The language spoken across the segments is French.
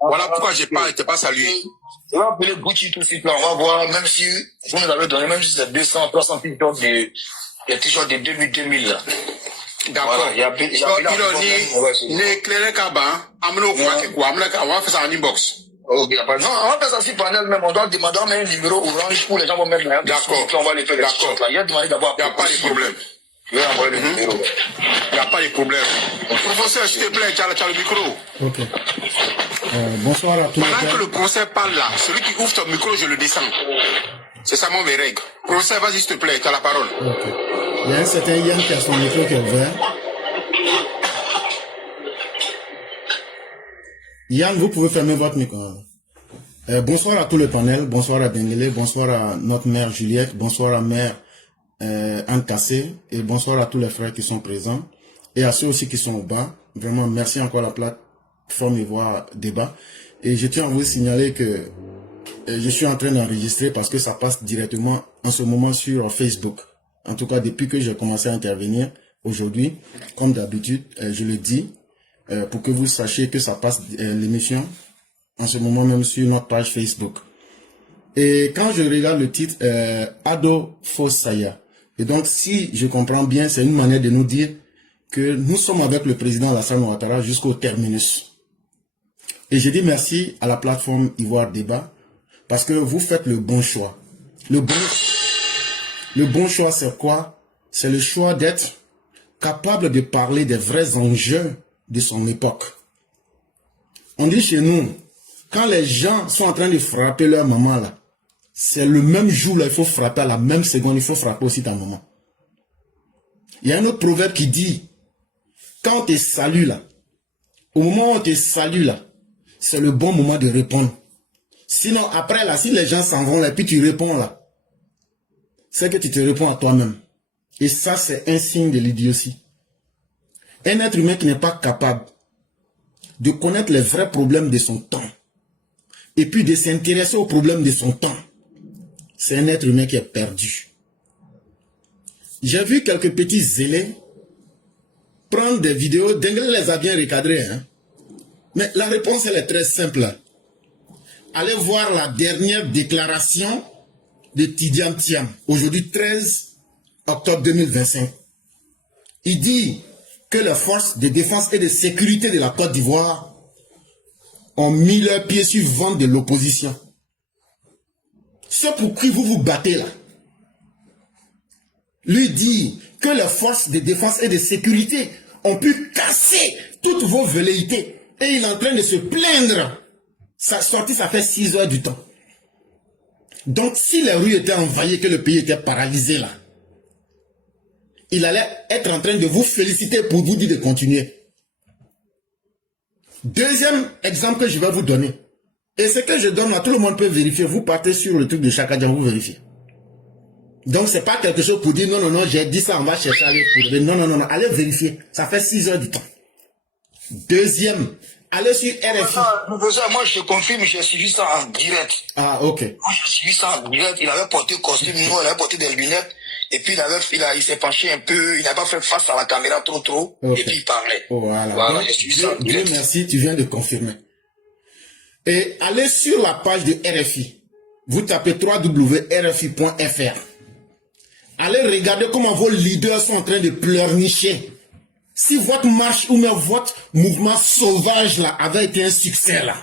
Voilà pourquoi je n'ai pas salué. On va appeler Gucci tout de suite là, on va voir, même si vous nous avez donné, même si c'est 200, 300 t-shirts des t-shirts de 2000 là. D'accord. On va faire ça en inbox. Ok, non, on va faire ça sur panel même, on doit demander un numéro orange pour les gens vont mettre là. D'accord. On va les faire les t-shirts là. Il y a demandé d'abord. Il n'y a pas de problème. Je vais envoyer le numéro. Il n'y a pas de problème. Professeur, s'il te plaît, tu as le micro. Ok. Bonsoir à tous. Pendant que le professeur parle là, celui qui ouvre ton micro, je le descends. C'est ça mes règles. Professeur, vas-y, s'il te plaît, tu as la parole. Ok. Il y a un certain Yann qui a son micro qui est ouvert. Yann, vous pouvez fermer votre micro. Bonsoir à tout le panel, bonsoir à Dengele, bonsoir à notre mère Juliette, bonsoir à mère Anne Cassé, et bonsoir à tous les frères qui sont présents, et à ceux aussi qui sont au bas. Vraiment, merci encore à la plateforme Ivoire Débat. Et je tiens à vous signaler que je suis en train d'enregistrer parce que ça passe directement en ce moment sur Facebook. En tout cas, depuis que j'ai commencé à intervenir aujourd'hui, comme d'habitude, je le dis, pour que vous sachiez que ça passe l'émission en ce moment même sur notre page Facebook. Et quand je regarde le titre, Ado Fossaya, et donc si je comprends bien, c'est une manière de nous dire que nous sommes avec le président Alassane Ouattara jusqu'au terminus. Et je dis merci à la plateforme Ivoire Débat, parce que vous faites le bon choix. Le bon choix, c'est quoi? C'est le choix d'être capable de parler des vrais enjeux de son époque. On dit chez nous, quand les gens sont en train de frapper leur maman là, c'est le même jour là, il faut frapper à la même seconde, il faut frapper aussi ta maman. Il y a un autre proverbe qui dit, quand on te salue là, au moment où on te salue là, c'est le bon moment de répondre. Sinon après là, si les gens s'en vont là, puis tu réponds là, c'est que tu te réponds à toi-même. Et ça c'est un signe de l'idiotie. Un être humain qui n'est pas capable de connaître les vrais problèmes de son temps, et puis de s'intéresser aux problèmes de son temps, c'est un être humain qui est perdu. J'ai vu quelques petits zélés prendre des vidéos, Dengele les a bien recadrés, hein? Mais la réponse elle est très simple. Allez voir la dernière déclaration de Tidiane Thiam, aujourd'hui 13 octobre 2025. Il dit que les forces de défense et de sécurité de la Côte d'Ivoire ont mis leurs pieds sur le ventre de l'opposition. C'est pour qui vous vous battez là. Lui dit que les forces de défense et de sécurité ont pu casser toutes vos velléités. Et il est en train de se plaindre. Sa sortie, ça fait 6 heures du temps. Donc si les rues étaient envahies, que le pays était paralysé là, il allait être en train de vous féliciter pour vous dire de continuer. Deuxième exemple que je vais vous donner. Et ce que je donne là, tout le monde peut vérifier. Vous partez sur le truc de Chakadjan, vous vérifiez. Donc c'est pas quelque chose pour dire non, non, non, j'ai dit ça, on va chercher à aller pour... Non, non, non, non, allez vérifier. Ça fait 6 heures du temps. Deuxième, allez sur RFI. Moi je confirme, j'ai suivi ça en direct. Ah, ok. Moi j'ai suivi ça en direct. Il avait porté costume noir, il avait porté des lunettes. Et puis il s'est penché un peu, il n'a pas fait face à la caméra trop. Okay. Et puis il parlait. Oh, voilà. Voilà, j'ai suivi ça en direct. Dieu merci, tu viens de confirmer. Et allez sur la page de RFI. Vous tapez www.rfi.fr. Allez regarder comment vos leaders sont en train de pleurnicher. Si votre marche ou même votre mouvement sauvage là avait été un succès là,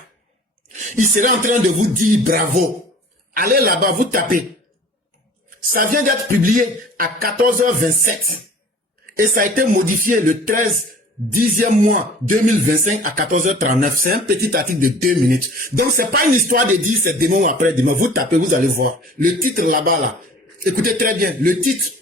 il serait en train de vous dire bravo. Allez là-bas, vous tapez. Ça vient d'être publié à 14h27 et ça a été modifié le 10e mois 2025 à 14h39. C'est un petit article de 2 minutes. Donc c'est pas une histoire de dire c'est demain ou après demain. Vous tapez, vous allez voir. Le titre là-bas là. Écoutez très bien. Le titre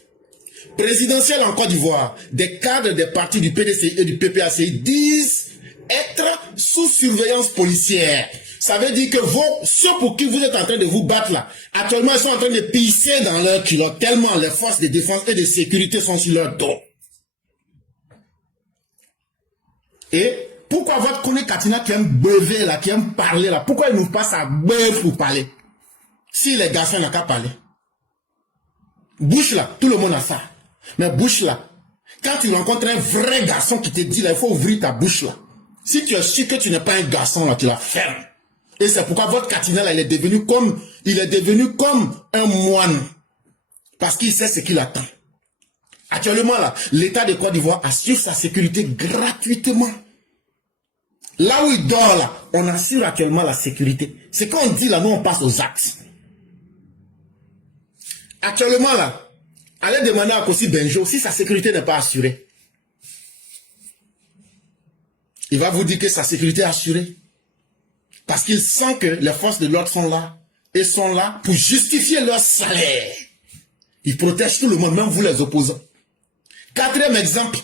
présidentiel en Côte d'Ivoire. Des cadres des partis du PDCI et du PPACI disent être sous surveillance policière. Ça veut dire que ceux pour qui vous êtes en train de vous battre là, actuellement ils sont en train de pisser dans leur culotte tellement les forces de défense et de sécurité sont sur leur dos. Et pourquoi votre Kone Katina qui aime beuver là, qui aime parler là, pourquoi il n'ouvre pas sa beuve pour parler? Si les garçons n'ont qu'à parler. Bouche là, tout le monde a ça. Mais bouche là, quand tu rencontres un vrai garçon qui te dit là, il faut ouvrir ta bouche là. Si tu es sûr que tu n'es pas un garçon, là, tu la fermes. Et c'est pourquoi votre cardinal, là, il est devenu comme un moine. Parce qu'il sait ce qu'il attend. Actuellement, là, l'État de Côte d'Ivoire assure sa sécurité gratuitement. Là où il dort, là, on assure actuellement la sécurité. C'est quand on dit, là, nous, on passe aux actes. Actuellement, là, allez demander à Kossi Benjo si sa sécurité n'est pas assurée. Il va vous dire que sa sécurité est assurée. Parce qu'il sent que les forces de l'ordre sont là. Et sont là pour justifier leur salaire. Ils protègent tout le monde, même vous les opposants. Quatrième exemple.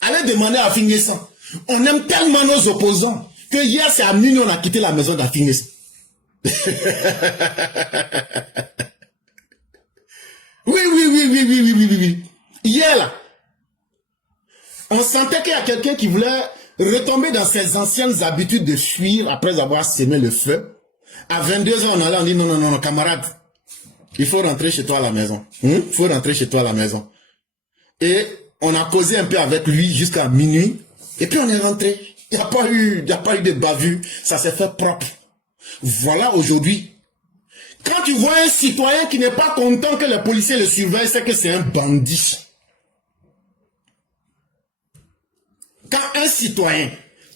Allez demander à Afingessa. On aime tellement nos opposants que hier, c'est à minuit, on a quitté la maison d'Afingessa. Oui. Hier, là, on sentait qu'il y a quelqu'un qui voulait retomber dans ses anciennes habitudes de fuir après avoir semé le feu. À 22 h, on allait, on dit non, camarade, il faut rentrer chez toi à la maison. Il faut rentrer chez toi à la maison. Et on a causé un peu avec lui jusqu'à minuit. Et puis on est rentré. Il n'y a pas eu de bavure. Ça s'est fait propre. Voilà aujourd'hui. Quand tu vois un citoyen qui n'est pas content que les policiers le surveillent, c'est que c'est un bandit. Quand un citoyen,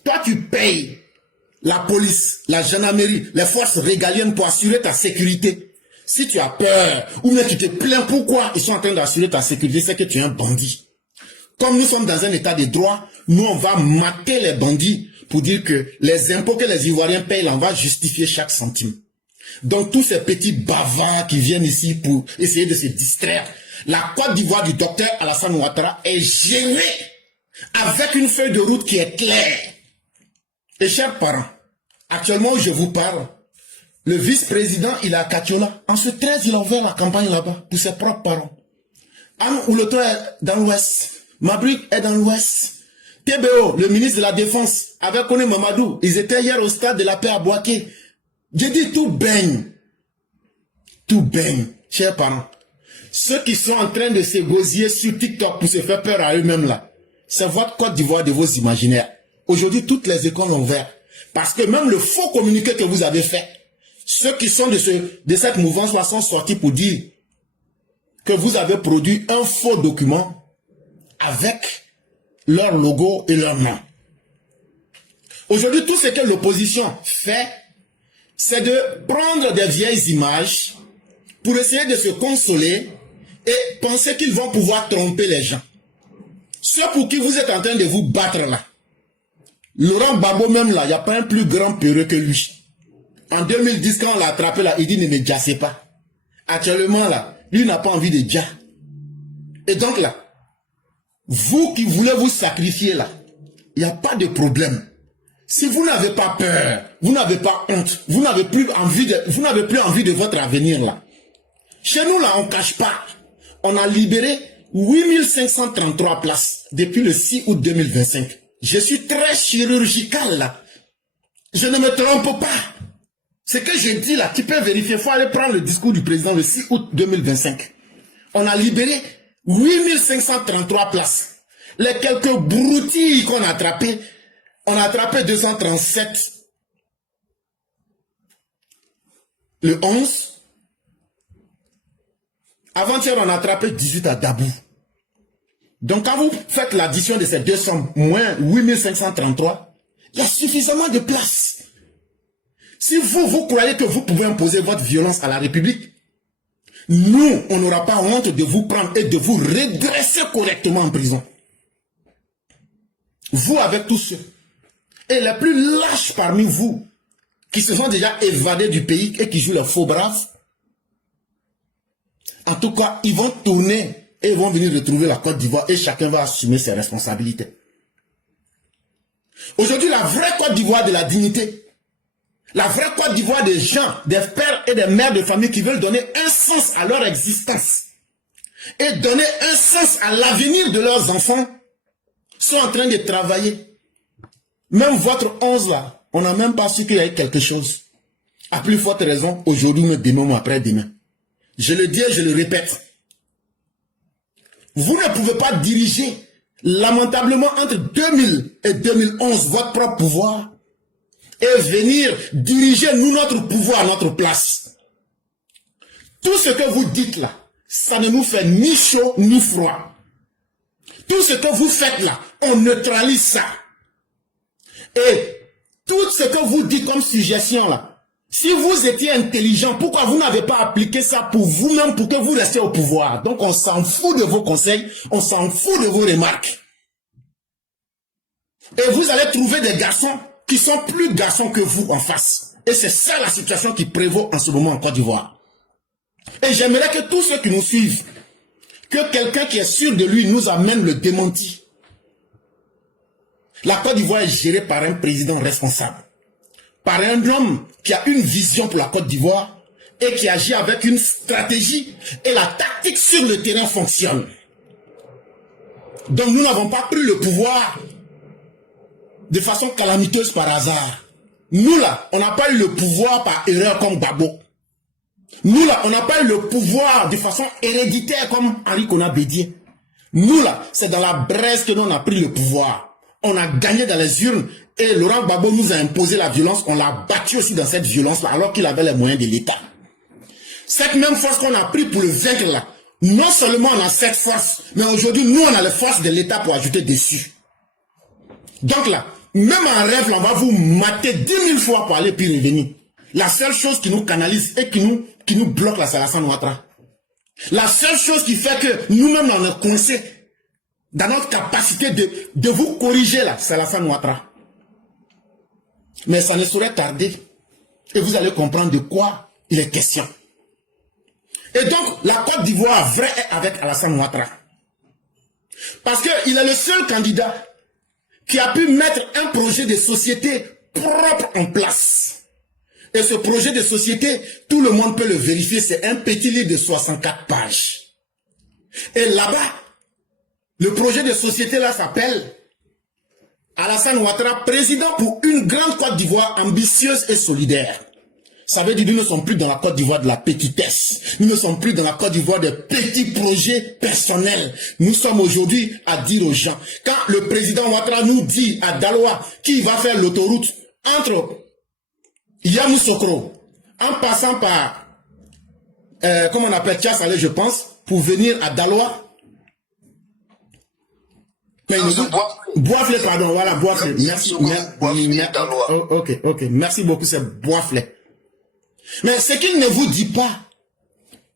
toi tu payes la police, la gendarmerie, les forces régaliennes pour assurer ta sécurité. Si tu as peur, ou bien tu te plains pourquoi ils sont en train d'assurer ta sécurité, c'est que tu es un bandit. Comme nous sommes dans un état de droit, nous on va mater les bandits pour dire que les impôts que les Ivoiriens payent, là, on va justifier chaque centime. Donc tous ces petits bavards qui viennent ici pour essayer de se distraire, la Côte d'Ivoire du docteur Alassane Ouattara est gérée avec une feuille de route qui est claire. Et chers parents, actuellement où je vous parle, le vice-président, il est à Katiola. En ce 13, il a ouvert la campagne là-bas pour ses propres parents. Anne Ouleto est dans l'ouest. Mabrik est dans l'ouest. TBO, le ministre de la Défense, avec Kone Mamadou, ils étaient hier au stade de la paix à Boaké. J'ai dit tout baigne. Tout baigne, chers parents. Ceux qui sont en train de se gosier sur TikTok pour se faire peur à eux-mêmes là, c'est votre Côte d'Ivoire de vos imaginaires. Aujourd'hui, toutes les écoles ont ouvert. Parce que même le faux communiqué que vous avez fait, ceux qui sont de cette mouvance là sont sortis pour dire que vous avez produit un faux document avec leur logo et leur nom. Aujourd'hui, tout ce que l'opposition fait, c'est de prendre des vieilles images pour essayer de se consoler et penser qu'ils vont pouvoir tromper les gens. Ceux pour qui vous êtes en train de vous battre là, Laurent Gbagbo même là, il n'y a pas un plus grand peureux que lui. En 2010, quand on l'a attrapé là, il dit ne me jassez pas. Actuellement là, lui n'a pas envie de dja. Et donc là, vous qui voulez vous sacrifier là, il n'y a pas de problème. Si vous n'avez pas peur, vous n'avez pas honte, vous n'avez plus envie de votre avenir là. Chez nous là, on ne cache pas. On a libéré 8533 places depuis le 6 août 2025. Je suis très chirurgical là. Je ne me trompe pas. Ce que je dis là, tu peux vérifier. Il faut aller prendre le discours du président le 6 août 2025. On a libéré 8533 places. Les quelques broutilles qu'on a attrapées, on a attrapé 237 le 11. Avant-hier, on a attrapé 18 à Dabou. Donc, quand vous faites l'addition de ces 200 moins 8533, il y a suffisamment de place. Si vous croyez que vous pouvez imposer votre violence à la République, nous, on n'aura pas honte de vous prendre et de vous redresser correctement en prison. Vous avec tous ceux. Et les plus lâches parmi vous, qui se sont déjà évadés du pays et qui jouent les faux braves, en tout cas, ils vont tourner et ils vont venir retrouver la Côte d'Ivoire et chacun va assumer ses responsabilités. Aujourd'hui, la vraie Côte d'Ivoire de la dignité, la vraie Côte d'Ivoire des gens, des pères et des mères de famille qui veulent donner un sens à leur existence et donner un sens à l'avenir de leurs enfants, sont en train de travailler. Même votre 11 là, on n'a même pas su qu'il y ait quelque chose. À plus forte raison, aujourd'hui, demain, après-demain. Je le dis et je le répète. Vous ne pouvez pas diriger lamentablement entre 2000 et 2011 votre propre pouvoir et venir diriger nous notre pouvoir à notre place. Tout ce que vous dites là, ça ne nous fait ni chaud ni froid. Tout ce que vous faites là, on neutralise ça. Et tout ce que vous dites comme suggestion là, si vous étiez intelligent, pourquoi vous n'avez pas appliqué ça pour vous-même pour que vous restiez au pouvoir? Donc on s'en fout de vos conseils, on s'en fout de vos remarques. Et vous allez trouver des garçons qui sont plus garçons que vous en face. Et c'est ça la situation qui prévaut en ce moment en Côte d'Ivoire. Et j'aimerais que tous ceux qui nous suivent, que quelqu'un qui est sûr de lui nous amène le démenti. La Côte d'Ivoire est gérée par un président responsable. Par un homme qui a une vision pour la Côte d'Ivoire et qui agit avec une stratégie et la tactique sur le terrain fonctionne. Donc nous n'avons pas pris le pouvoir de façon calamiteuse par hasard. Nous là, on n'a pas eu le pouvoir par erreur comme Gbagbo. Nous là, on n'a pas eu le pouvoir de façon héréditaire comme Henri Konan Bédié. Nous là, c'est dans la Bresse que nous on a pris le pouvoir. On a gagné dans les urnes et Laurent Gbagbo nous a imposé la violence. On l'a battu aussi dans cette violence-là alors qu'il avait les moyens de l'État. Cette même force qu'on a pris pour le vaincre là, non seulement on a cette force, mais aujourd'hui nous on a les forces de l'État pour ajouter dessus. Donc là, même en rêve, là, on va vous mater 10 000 fois pour aller puis revenir. La seule chose qui nous canalise et qui nous bloque là, c'est Alassane Ouattara. La seule chose qui fait que nous-mêmes on est coincés dans notre capacité de vous corriger là, c'est Alassane Ouattara. Mais ça ne saurait tarder. Et vous allez comprendre de quoi il est question. Et donc, la Côte d'Ivoire vraie est avec Alassane Ouattara. Parce qu'il est le seul candidat qui a pu mettre un projet de société propre en place. Et ce projet de société, tout le monde peut le vérifier, c'est un petit livre de 64 pages. Et là-bas, le projet de société là s'appelle Alassane Ouattara, président pour une grande Côte d'Ivoire ambitieuse et solidaire. Ça veut dire que nous ne sommes plus dans la Côte d'Ivoire de la petitesse. Nous ne sommes plus dans la Côte d'Ivoire de petits projets personnels. Nous sommes aujourd'hui à dire aux gens, quand le président Ouattara nous dit à Daloa qu'il va faire l'autoroute entre Yamoussoukro, en passant par, comment on appelle, Tchassalé, je pense, pour venir à Daloa. Boisflé, pardon, voilà, Boisflé. Merci. Ok, merci beaucoup, c'est Boisflé. Mais ce qu'il ne vous dit pas,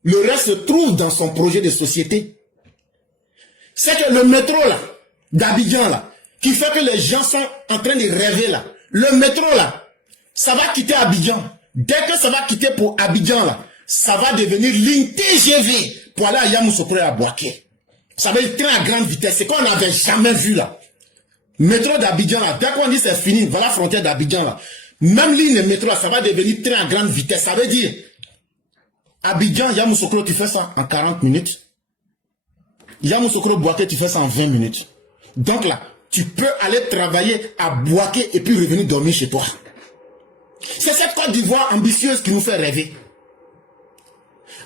le reste se trouve dans son projet de société. C'est que le métro là, d'Abidjan là, qui fait que les gens sont en train de rêver là, le métro là, ça va quitter Abidjan. Dès que ça va quitter pour Abidjan là, ça va devenir ligne TGV pour aller à Yamoussoukro et à Bouaké. Ça va être train à grande vitesse, c'est qu'on n'avait jamais vu là. Métro d'Abidjan là, dès qu'on dit c'est fini, voilà la frontière d'Abidjan là. Même ligne de métro, ça va devenir train à grande vitesse. Ça veut dire, Abidjan, Yamoussoukro, tu fais ça en 40 minutes. Yamoussoukro, Bouaké, tu fais ça en 20 minutes. Donc là, tu peux aller travailler à Bouaké et puis revenir dormir chez toi. C'est cette Côte d'Ivoire ambitieuse qui nous fait rêver.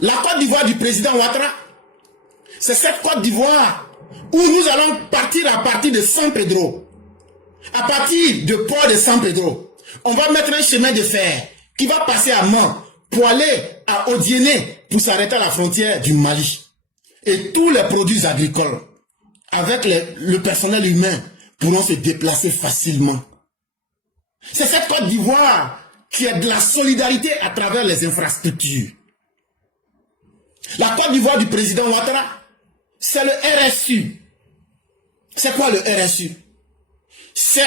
La Côte d'Ivoire du président Ouattara, c'est cette Côte d'Ivoire où nous allons partir à partir de San Pedro. À partir du port de San Pedro. On va mettre un chemin de fer qui va passer à Mans pour aller à Odiéné pour s'arrêter à la frontière du Mali. Et tous les produits agricoles, avec le personnel humain, pourront se déplacer facilement. C'est cette Côte d'Ivoire qui est de la solidarité à travers les infrastructures. La Côte d'Ivoire du président Ouattara, c'est le RSU. C'est quoi le RSU? C'est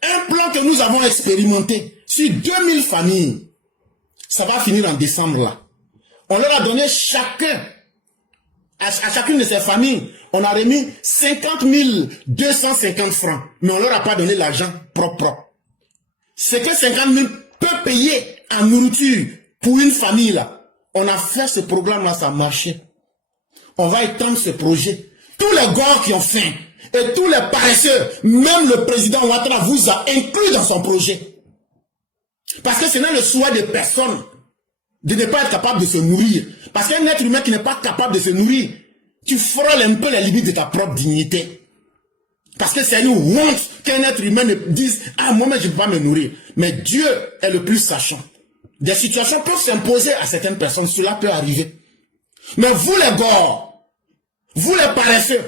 un plan que nous avons expérimenté sur 2000 familles. Ça va finir en décembre là. On leur a donné chacun, à chacune de ces familles, on a remis 50 250 francs. Mais on leur a pas donné l'argent propre. Ce que 50 000 peut payer en nourriture pour une famille là. On a fait ce programme là, ça a marché. On va étendre ce projet. Tous les gars qui ont faim, et tous les paresseux, même le président Ouattara vous a inclus dans son projet. Parce que ce n'est le souhait de personne de ne pas être capable de se nourrir. Parce qu'un être humain qui n'est pas capable de se nourrir, tu frôles un peu les limites de ta propre dignité. Parce que c'est une honte qu'un être humain ne dise « Ah, moi-même, je ne peux pas me nourrir. » Mais Dieu est le plus sachant. Des situations peuvent s'imposer à certaines personnes. Cela peut arriver. Mais vous, les gars, vous, les paresseux,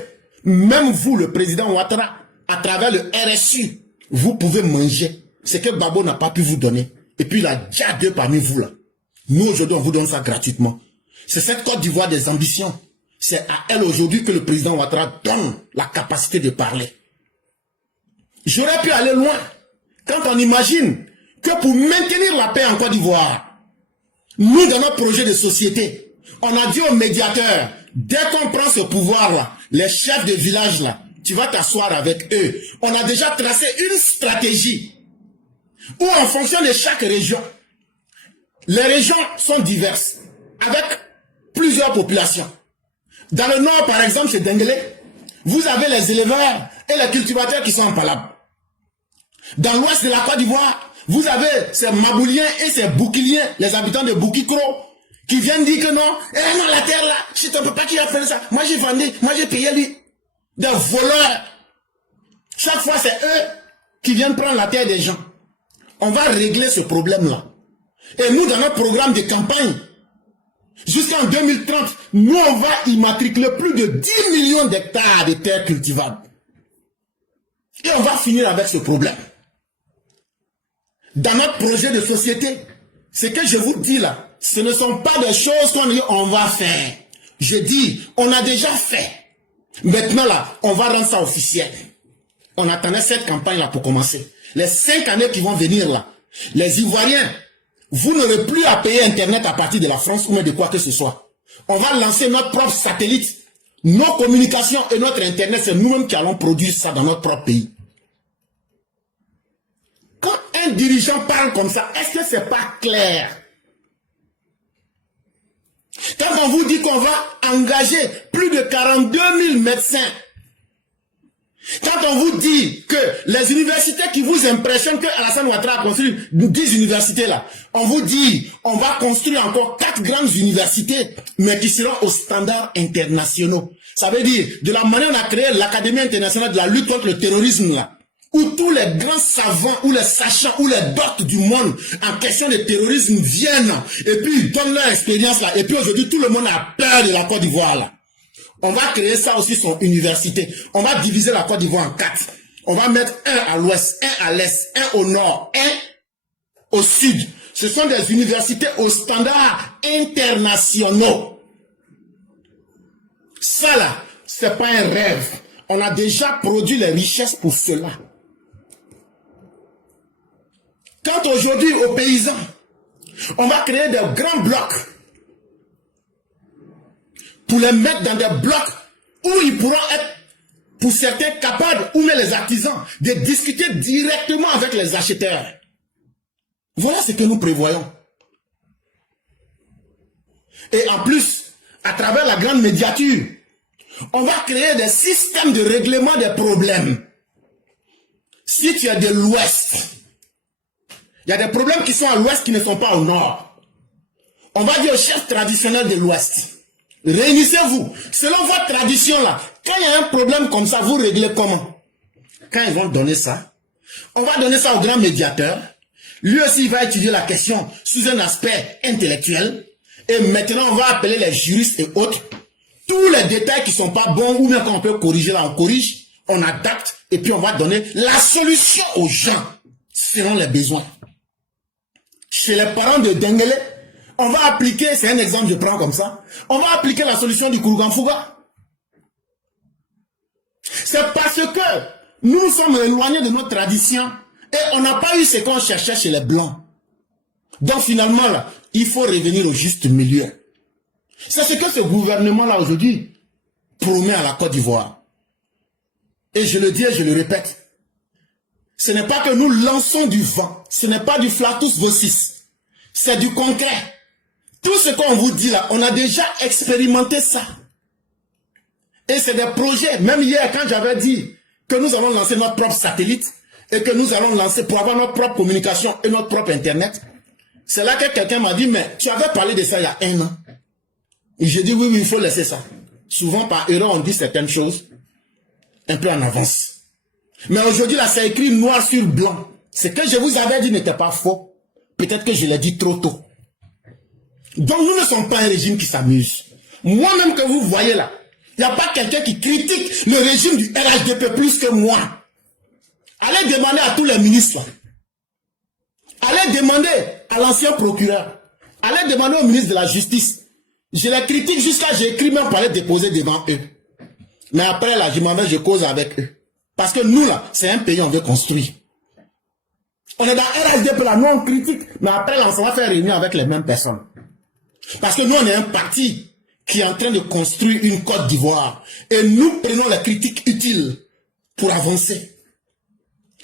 même vous, le président Ouattara, à travers le RSU, vous pouvez manger ce que Babo n'a pas pu vous donner. Et puis, il a déjà deux parmi vous, là. Nous, aujourd'hui, on vous donne ça gratuitement. C'est cette Côte d'Ivoire des ambitions. C'est à elle aujourd'hui que le président Ouattara donne la capacité de parler. J'aurais pu aller loin. Quand on imagine que pour maintenir la paix en Côte d'Ivoire, nous, dans notre projet de société, on a dit aux médiateurs, dès qu'on prend ce pouvoir-là, les chefs de village, là, tu vas t'asseoir avec eux. On a déjà tracé une stratégie où, en fonction de chaque région, les régions sont diverses, avec plusieurs populations. Dans le nord, par exemple, chez Denguélé, vous avez les éleveurs et les cultivateurs qui sont en palabre. Dans l'ouest de la Côte d'Ivoire, vous avez ces Mabouliens et ces Boukiliens, les habitants de Boukikro, qui viennent dire que non, eh non, la terre là, je ne peux pas qui a fait ça. Moi j'ai vendu, moi j'ai payé lui. Des voleurs. Chaque fois, c'est eux qui viennent prendre la terre des gens. On va régler ce problème-là. Et nous, dans notre programme de campagne, jusqu'en 2030, nous, on va immatriculer plus de 10 millions d'hectares de terres cultivables. Et on va finir avec ce problème. Dans notre projet de société, ce que je vous dis là, ce ne sont pas des choses qu'on dit on va faire. Je dis, on a déjà fait. Maintenant là, on va rendre ça officiel. On attendait cette campagne là pour commencer. Les 5 années qui vont venir là, les Ivoiriens, vous n'aurez plus à payer Internet à partir de la France ou même de quoi que ce soit. On va lancer notre propre satellite. Nos communications et notre Internet, c'est nous-mêmes qui allons produire ça dans notre propre pays. Quand un dirigeant parle comme ça, est-ce que c'est pas clair? Quand on vous dit qu'on va engager plus de 42 000 médecins, quand on vous dit que les universités qui vous impressionnent que Alassane Ouattara a construit 10 universités là, on vous dit on va construire encore 4 grandes universités, mais qui seront aux standards internationaux. Ça veut dire, de la manière dont on a créé l'Académie internationale de la lutte contre le terrorisme là, où tous les grands savants, ou les sachants, ou les docteurs du monde en question de terrorisme viennent, et puis ils donnent leur expérience là, et puis aujourd'hui tout le monde a peur de la Côte d'Ivoire là. On va créer ça aussi son université. On va diviser la Côte d'Ivoire en 4. On va mettre un à l'ouest, un à l'est, un au nord, un au sud. Ce sont des universités aux standards internationaux. Ça là, c'est pas un rêve. On a déjà produit les richesses pour cela. Quant aujourd'hui aux paysans, on va créer des grands blocs pour les mettre dans des blocs où ils pourront être, pour certains, capables, ou même les artisans, de discuter directement avec les acheteurs. Voilà ce que nous prévoyons. Et en plus, à travers la grande médiature, on va créer des systèmes de règlement des problèmes. Si tu es de l'ouest, il y a des problèmes qui sont à l'ouest qui ne sont pas au nord. On va dire au chef traditionnel de l'ouest, réunissez-vous. Selon votre tradition là, quand il y a un problème comme ça, vous réglez comment? Quand ils vont donner ça, on va donner ça au grand médiateur. Lui aussi, il va étudier la question sous un aspect intellectuel. Et maintenant, on va appeler les juristes et autres. Tous les détails qui ne sont pas bons, ou bien quand on peut corriger là, on corrige, on adapte, et puis on va donner la solution aux gens, selon les besoins. Chez les parents de Denguélé, on va appliquer, c'est un exemple que je prends comme ça, on va appliquer la solution du Kourougan-Fouga. C'est parce que nous nous sommes éloignés de notre tradition, et on n'a pas eu ce qu'on cherchait chez les Blancs. Donc finalement, là, il faut revenir au juste milieu. C'est ce que ce gouvernement-là aujourd'hui promet à la Côte d'Ivoire. Et je le dis et je le répète. Ce n'est pas que nous lançons du vent. Ce n'est pas du flatus vocis. C'est du concret. Tout ce qu'on vous dit là, on a déjà expérimenté ça. Et c'est des projets. Même hier, quand j'avais dit que nous allons lancer notre propre satellite et que nous allons lancer pour avoir notre propre communication et notre propre Internet, c'est là que quelqu'un m'a dit, mais tu avais parlé de ça il y a 1 an. Et j'ai dit, oui, il faut laisser ça. Souvent, par erreur, on dit certaines choses un peu en avance. Mais aujourd'hui, là, c'est écrit noir sur blanc. Ce que je vous avais dit n'était pas faux. Peut-être que je l'ai dit trop tôt. Donc, nous ne sommes pas un régime qui s'amuse. Moi-même que vous voyez là, il n'y a pas quelqu'un qui critique le régime du RHDP plus que moi. Allez demander à tous les ministres là. Allez demander à l'ancien procureur. Allez demander au ministre de la Justice. Je les critique jusqu'à j'ai écrit même pour les déposer devant eux. Mais après là, je m'en vais, je cause avec eux. Parce que nous là, c'est un pays on veut construire. On est dans RHDP là, nous on critique. Mais après là, on va faire réunion avec les mêmes personnes. Parce que nous on est un parti qui est en train de construire une Côte d'Ivoire. Et nous prenons les critiques utiles pour avancer.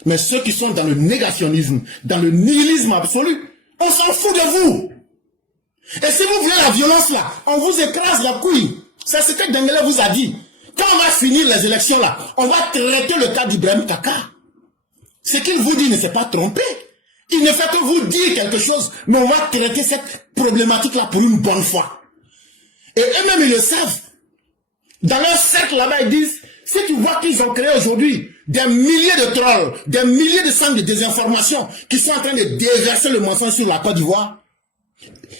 Mais ceux qui sont dans le négationnisme, dans le nihilisme absolu, on s'en fout de vous. Et si vous voulez la violence là, on vous écrase la couille. C'est ce que Dengele vous a dit. Quand on va finir les élections là, on va traiter le cas d'Ibrahim Kaka. Ce qu'il vous dit ne s'est pas trompé. Il ne fait que vous dire quelque chose, mais on va traiter cette problématique là pour une bonne fois. Et eux-mêmes ils le savent. Dans leur cercle là-bas, ils disent, si tu vois qu'ils ont créé aujourd'hui des milliers de trolls, des milliers de centres de désinformation qui sont en train de déverser le mensonge sur la Côte d'Ivoire,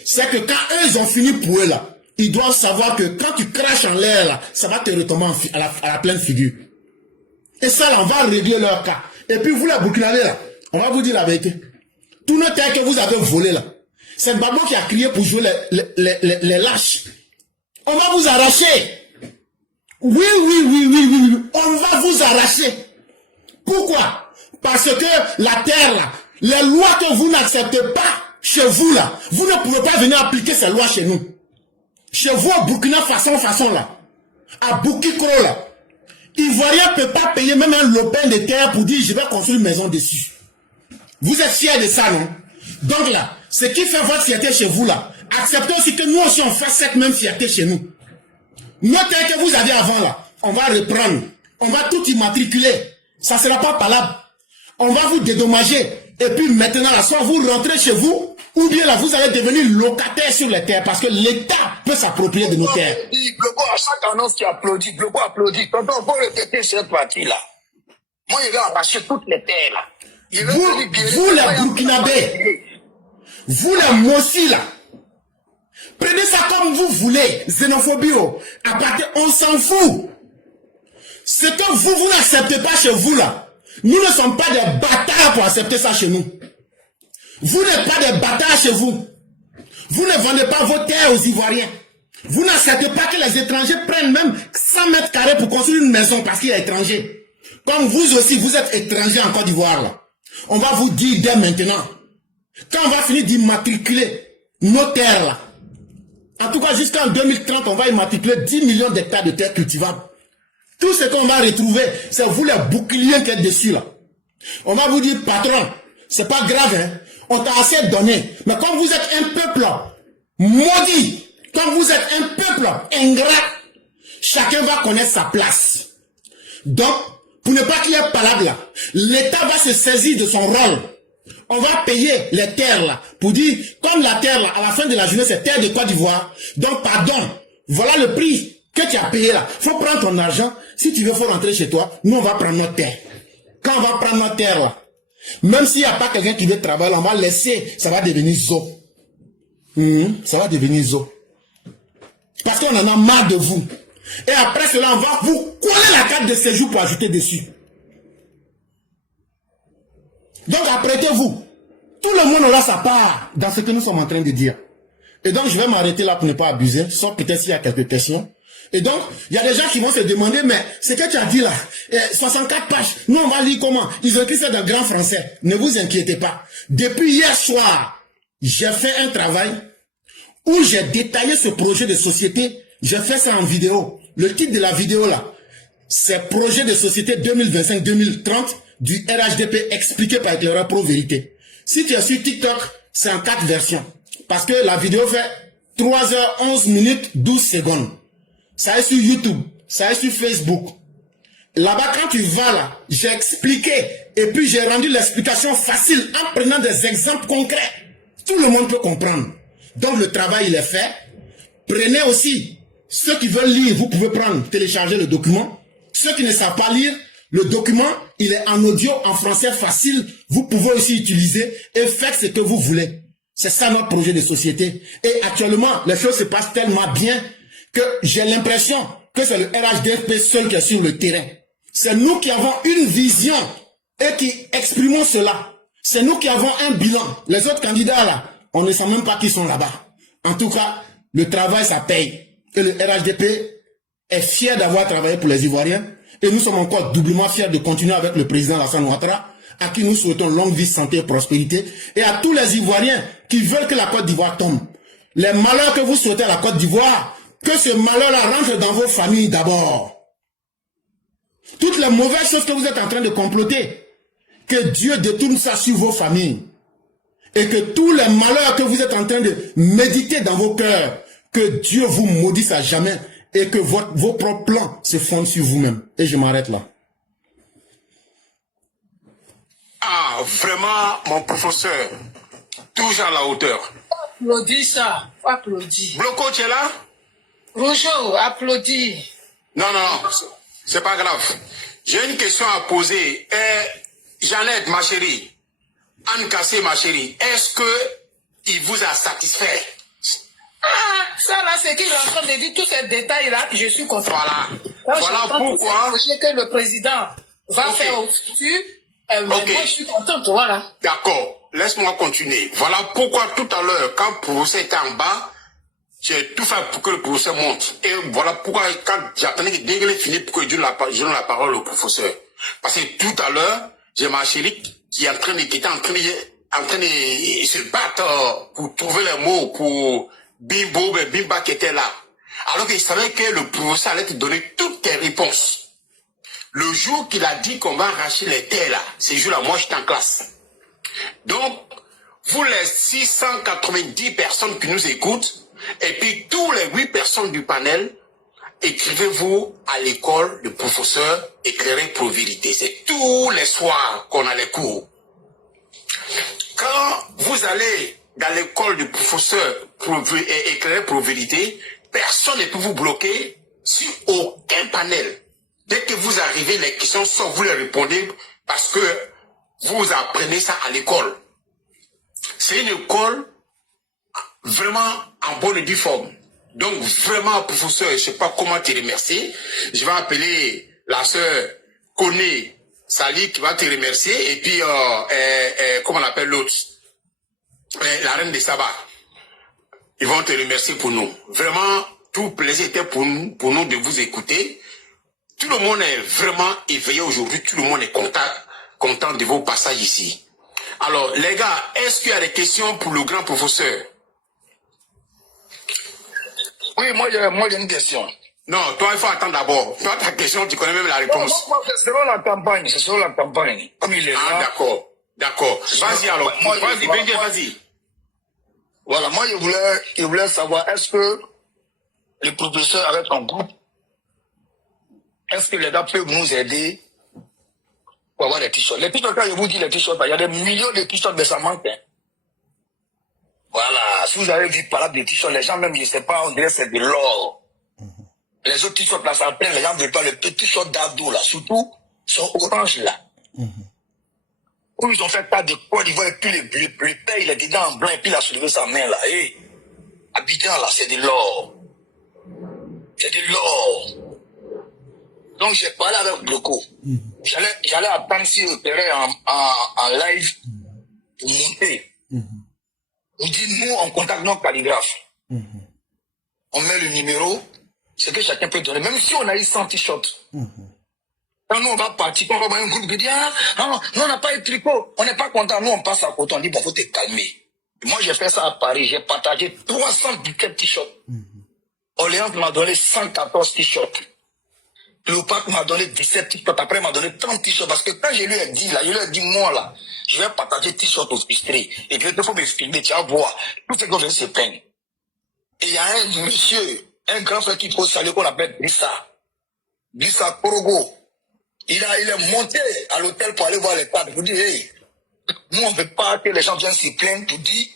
c'est que quand eux ils ont fini pour eux là, ils doivent savoir que quand tu craches en l'air là, ça va te retomber à la pleine figure. Et ça là, on va régler leur cas. Et puis vous les Burkinabés là, on va vous dire la vérité. Tout le terre que vous avez volé là, c'est Gbagbo qui a crié pour jouer les lâches. On va vous arracher. Oui, on va vous arracher. Pourquoi? Parce que la terre là, les lois que vous n'acceptez pas chez vous là, vous ne pouvez pas venir appliquer ces lois chez nous. Chez vous au Burkina façon là, à Boukikro là, Ivoirien ne peut pas payer même un lopin de terre pour dire je vais construire une maison dessus. Vous êtes fiers de ça, non? Donc là, ce qui fait votre fierté chez vous là, acceptez aussi que nous aussi on fasse cette même fierté chez nous. Nos terres que vous avez avant là, on va reprendre, on va tout immatriculer. Ça ne sera pas palable. On va vous dédommager. Et puis maintenant là, soit vous rentrez chez vous, ou bien là vous allez devenir locataire sur les terres parce que l'État peut s'approprier de nos terres. Globo, à chaque annonce qui applaudit, Globo applaudit. Tonton, il faut répéter cette partie-là. Moi, il va arracher toutes les terres là. Vous les Burkinabés, vous les Mossi là, prenez ça comme vous voulez, xénophobie, on s'en fout. Ce que vous n'acceptez pas chez vous là, nous ne sommes pas des bâtards pour accepter ça chez nous. Vous n'êtes pas des bâtards chez vous. Vous ne vendez pas vos terres aux Ivoiriens. Vous n'acceptez pas que les étrangers prennent même 100 mètres carrés pour construire une maison parce qu'il est étranger. Comme vous aussi, vous êtes étranger en Côte d'Ivoire là. On va vous dire dès maintenant, quand on va finir d'immatriculer nos terres là, en tout cas jusqu'en 2030, on va immatriculer 10 millions d'hectares de terres cultivables. Tout ce qu'on va retrouver, c'est vous les boucliers qui êtes dessus là. On va vous dire, patron, c'est pas grave, hein. On t'a assez donné. Mais comme vous êtes un peuple maudit, comme vous êtes un peuple ingrat, chacun va connaître sa place. Donc, pour ne pas qu'il y ait palabre là, l'État va se saisir de son rôle. On va payer les terres là, pour dire, comme la terre là, à la fin de la journée, c'est terre de Côte d'Ivoire. Donc, pardon, voilà le prix que tu as payé là. Faut prendre ton argent. Si tu veux, faut rentrer chez toi. Nous, on va prendre notre terre. Quand on va prendre notre terre là, même s'il n'y a pas quelqu'un qui veut travailler, on va laisser, ça va devenir zoo. Ça va devenir zoo. Parce qu'on en a marre de vous. Et après cela, on va vous coller la carte de séjour pour ajouter dessus. Donc apprêtez-vous. Tout le monde aura sa part dans ce que nous sommes en train de dire. Et donc je vais m'arrêter là pour ne pas abuser, sauf peut-être s'il y a quelques questions. Et donc, il y a des gens qui vont se demander, mais ce que tu as dit là, 64 pages, nous on va lire comment? Ils ont écrit ça dans le grand français. Ne vous inquiétez pas. Depuis hier soir, j'ai fait un travail où j'ai détaillé ce projet de société. J'ai fait ça en vidéo. Le titre de la vidéo là, c'est Projet de société 2025-2030 du RHDP expliqué par Éclaireur Pro Vérité. Si tu es sur TikTok, c'est en 4 versions. Parce que la vidéo fait 3h11 12 secondes. Ça est sur YouTube, ça est sur Facebook. Là-bas, quand tu vas là, j'ai expliqué. Et puis j'ai rendu l'explication facile en prenant des exemples concrets. Tout le monde peut comprendre. Donc le travail, il est fait. Prenez aussi, ceux qui veulent lire, vous pouvez prendre, télécharger le document. Ceux qui ne savent pas lire, Le document, il est en audio, en français facile. Vous pouvez aussi utiliser et faire ce que vous voulez. C'est ça notre projet de société. Et actuellement, les choses se passent tellement bien que j'ai l'impression que c'est le RHDP seul qui est sur le terrain. C'est nous qui avons une vision et qui exprimons cela. C'est nous qui avons un bilan. Les autres candidats là, on ne sait même pas qui sont là-bas. En tout cas, le travail, ça paye. Et le RHDP est fier d'avoir travaillé pour les Ivoiriens. Et nous sommes encore doublement fiers de continuer avec le président Alassane Ouattara, à qui nous souhaitons longue vie, santé et prospérité. Et à tous les Ivoiriens qui veulent que la Côte d'Ivoire tombe. Les malheurs que vous souhaitez à la Côte d'Ivoire, que ce malheur-là rentre dans vos familles d'abord. Toutes les mauvaises choses que vous êtes en train de comploter, que Dieu détourne ça sur vos familles. Et que tous les malheurs que vous êtes en train de méditer dans vos cœurs, que Dieu vous maudisse à jamais et que vos propres plans se fondent sur vous-même. Et je m'arrête là. Ah, vraiment, mon professeur, toujours à la hauteur. Applaudis ça, applaudis. Bloco, tu es là? Rojo, applaudis. Non, c'est pas grave. J'ai une question à poser. Jeannette, ma chérie, Anne Kassé, ma chérie, est-ce que il vous a satisfait? Ah, ça là, c'est qu'il est en train de dire tous ces détails-là, je suis content. Voilà. Quand Voilà pourquoi. que le président va faire au futur, moi je suis contente, voilà. D'accord. Laisse-moi continuer. Voilà pourquoi tout à l'heure, quand le professeur était en bas, j'ai tout fait pour que le professeur monte. Et voilà pourquoi, quand j'attendais que Dengue finisse pour que je donne la parole au professeur. Parce que tout à l'heure, j'ai ma chérie qui était en train de se battre pour trouver les mots pour Bimba qui était là. Alors qu'il savait que le professeur allait te donner toutes tes réponses. Le jour qu'il a dit qu'on va arracher les terres là, ce jour-là, moi j'étais en classe. Donc, vous les 690 personnes qui nous écoutent, et puis tous les 8 personnes du panel, écrivez-vous à l'école de professeur éclairé pour vérité. C'est tous les soirs qu'on a les cours. Quand vous allez dans l'école du professeur éclairé pour vérité, personne ne peut vous bloquer sur aucun panel. Dès que vous arrivez, les questions sont, vous les répondez parce que vous apprenez ça à l'école. C'est une école vraiment en bonne et due forme. Donc vraiment, professeur, je ne sais pas comment te remercier. Je vais appeler la sœur Koné Sali qui va te remercier. Et puis, comment on appelle l'autre, la reine de Saba. Ils vont te remercier pour nous. Vraiment, tout plaisir était pour nous de vous écouter. Tout le monde est vraiment éveillé aujourd'hui. Tout le monde est content de vos passages ici. Alors, les gars, est-ce qu'il y a des questions pour le grand professeur? Oui, moi j'ai une question. Non, toi, il faut attendre d'abord. Toi, ta question, tu connais même la réponse. Non, c'est selon la campagne, c'est selon la campagne. Comme il est là. Ah, d'accord. Vas-y alors. Vas-y, Bengue, vas-y. Voilà, moi je voulais savoir, est-ce que le professeur avec un groupe, est-ce que les gars peuvent nous aider pour avoir des t-shirts? Les t-shirts, quand je vous dis les t-shirts, il y a des millions de t-shirts, mais ça manque. Hein. Voilà, si vous avez vu par là des t-shirts, les gens même, je ne sais pas, on dirait que c'est de l'or. Les autres t-shirts là, ça plaît, les gens ne veulent pas le petit t-shirt d'Abdo là, surtout, sont orange là. Où ils ont fait tas de Côte d'Ivoire et puis le père, il est dedans en blanc et puis il a soulevé sa main là. Hey, Abidjan là, c'est de l'or. C'est de l'or. Donc j'ai parlé avec Bloco. J'allais attendre s'il repérait en live pour monter. On dit, nous, on contacte nos calligraphes. On met le numéro, c'est que chacun peut donner. Même si on a eu 100 t-shirts. Quand nous, on va partir, on va voir un groupe qui dit, non, on n'a pas eu de tricot. On n'est pas content. Nous, on passe à côté. On dit, bon, faut te calmer. Moi, j'ai fait ça à Paris. J'ai partagé 317 t-shirts. Orléans m'a donné 114 t-shirts. Léopold m'a donné 17 t-shirts. Après, il m'a donné 30 t-shirts. Parce que quand je lui ai dit, là, je lui ai dit, moi, là, je vais partager t-shirts au frustré. Et puis, il faut me filmer, tu vas voir. Tout ce que je se plaigne. Et il y a un monsieur, un grand frère qu'il faut saluer qu'on appelle Bissa Korogo. Il est monté à l'hôtel pour aller voir les padres. Pour dire, hey, nous, on ne veut pas que les gens viennent s'y plaindre pour dire,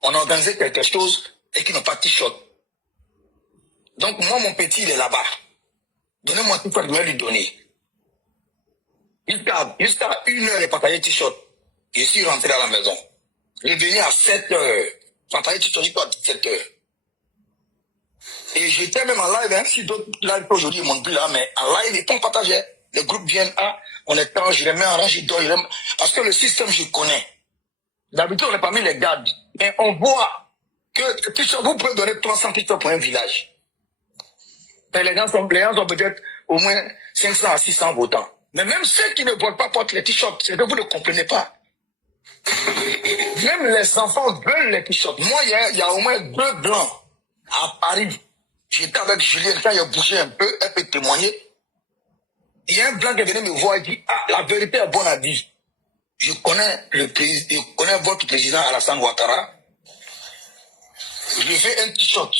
on a organisé quelque chose et qu'ils n'ont pas de t-shirt. Donc, moi, mon petit, il est là-bas. Donnez-moi tout ce que je vais lui donner. Jusqu'à 1h, j'ai partagé t-shirt. Je suis rentré à la maison. Je suis venu à 7h. Partagé t-shirt jusqu'à 17h. Et j'étais même en live, hein, si d'autres live aujourd'hui ils montent plus là, mais en live, ils partageaient. Les groupes viennent, on est temps, je les mets en rang, je dors, parce que le système, je connais. D'habitude, on n'est pas mis les gardes. Mais on voit que vous pouvez donner 300 t-shirts pour un village. Mais les gens sont peut-être au moins 500 à 600 votants. Mais même ceux qui ne votent pas portent les t-shirts, c'est que vous ne comprenez pas. Même les enfants veulent les t-shirts. Moi, il y a au moins 2 blancs à Paris. J'étais avec Julien, quand il a bougé un peu, elle peut témoigner. Il y a un blanc qui est venu me voir et dit, la vérité est bonne à dire. Je connais votre président Alassane Ouattara. Je fais un t-shirt.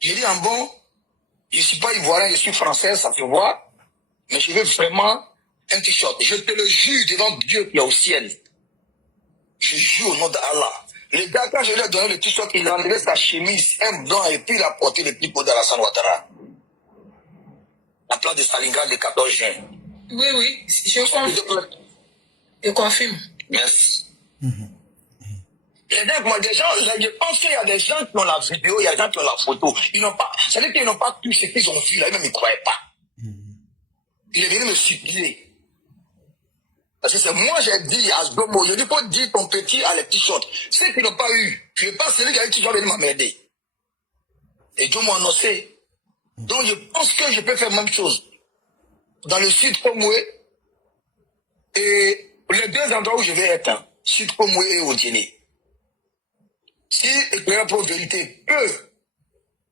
J'ai dit, bon, je ne suis pas ivoirien, je suis français, ça se voit. Mais je veux vraiment un t-shirt. Je te le jure devant Dieu qui est au ciel. Je jure au nom d'Allah. Le gars, quand je lui ai donné le t-shirt, il a enlevé sa chemise, un blanc, et puis il a porté le petit pot d'Alassane Ouattara. La place de Stalingrad le 14 juin. Oui, oui, je confirme. Merci. Et donc, moi, des gens, je pense qu'il y a des gens qui ont la vidéo, il y a des gens qui ont la photo. Ils n'ont pas, ça veut dire qu'ils n'ont pas tout ce qu'ils ont vu là, ils ne me croyaient pas. Il est venu me supplier. Parce que c'est moi, j'ai dit à Zdomo, je dis pas dire ton petit à les petits shorts. Ceux qui n'ont pas eu, je ne vais pas celui qui a eu qui va venir m'emmerder. Et Dieu m'a annoncé. Donc, je pense que je peux faire la même chose. Dans le sud Komoué, et les 2 endroits où je vais être, hein, sud Komoué et Odiéné. Si Éclaireur Pro Vérité peut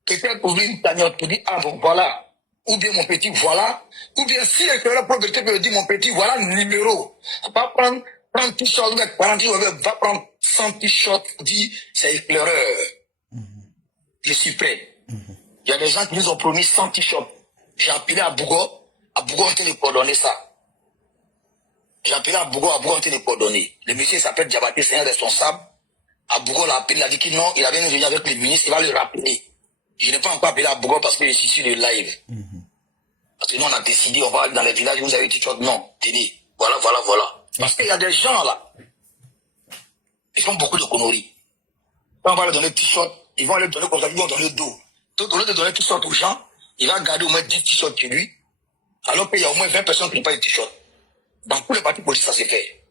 peut-être ouvrir une cagnotte pour dire, bon, voilà, ou bien mon petit, voilà, ou bien si Éclaireur Pro Vérité peut dire, mon petit, voilà le numéro. On va pas prendre 30 t-shirts, va prendre 100 t-shirts, dit, c'est Éclaireur. Je suis prêt. Il y a des gens qui nous ont promis 100 t-shirts. J'ai appelé à Bougo on t'a de coordonner ça. J'ai appelé à Bougo on t'a de coordonner. Le monsieur s'appelle Diabaté, c'est un responsable. À Bougo l'a appelé, il a dit que non, il avait venu avec le ministre, il va le rappeler. Je n'ai pas encore appelé à Bougo parce que je suis sur le live. Parce que nous, on a décidé, on va aller dans les villages, vous avez dit, non, tenez, voilà. Parce qu'il y a des gens là, ils font beaucoup de conneries. Quand on va leur donner t-shirt, ils vont leur donner comme ça, ils vont donner le dos. Donc, au lieu de donner t-shirt aux gens, il va garder au moins 10 t-shirts chez lui, alors qu'il y a au moins 20 personnes qui n'ont pas de t-shirt. Dans tous les partis politiques, ça s'est fait.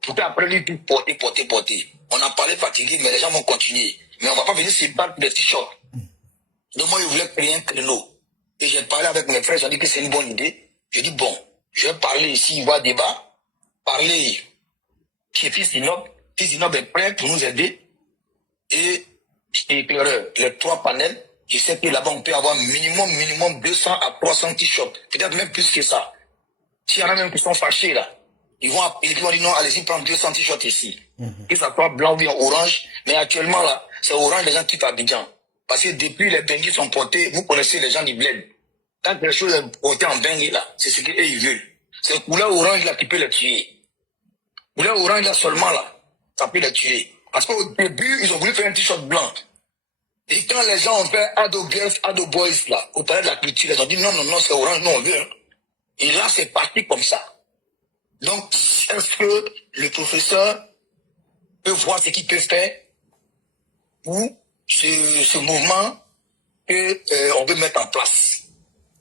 Tout après, lui, tout porter. On a parlé fatigué, mais les gens vont continuer. Mais on ne va pas venir se battre pour des t-shirts. Donc moi, je voulais créer un créneau. Et j'ai parlé avec mes frères, j'ai dit que c'est une bonne idée. Je dis, bon, je vais parler ici, il va débat. Parler chez Fils Inob est prêt pour nous aider. Et Éclaireur, les 3 panels, je sais que là-bas, on peut avoir minimum 200 à 300 t-shirts. Peut-être même plus que ça. S'il y en a même qui sont fâchés là, ils vont dire non, allez-y, prendre 200 t-shirts ici. Que ça soit blanc ou bien orange. Mais actuellement là, c'est orange, les gens quittent Abidjan. Parce que depuis les benguis sont portés, vous connaissez les gens du bled. Quand quelque chose est porté en bengue là, c'est ce qu'eux ils veulent. C'est couleur orange là qui peut les tuer. Couleur orange là seulement là, ça peut les tuer. Parce qu'au début, ils ont voulu faire un t-shirt blanc. Et quand les gens ont fait Ado Girls, Ado Boys là, au palais de la culture, ils ont dit non, c'est orange, non, on veut. Hein. Et là, c'est parti comme ça. Donc, est-ce que le professeur peut voir ce qu'il peut faire pour ce mouvement qu'on peut mettre en place?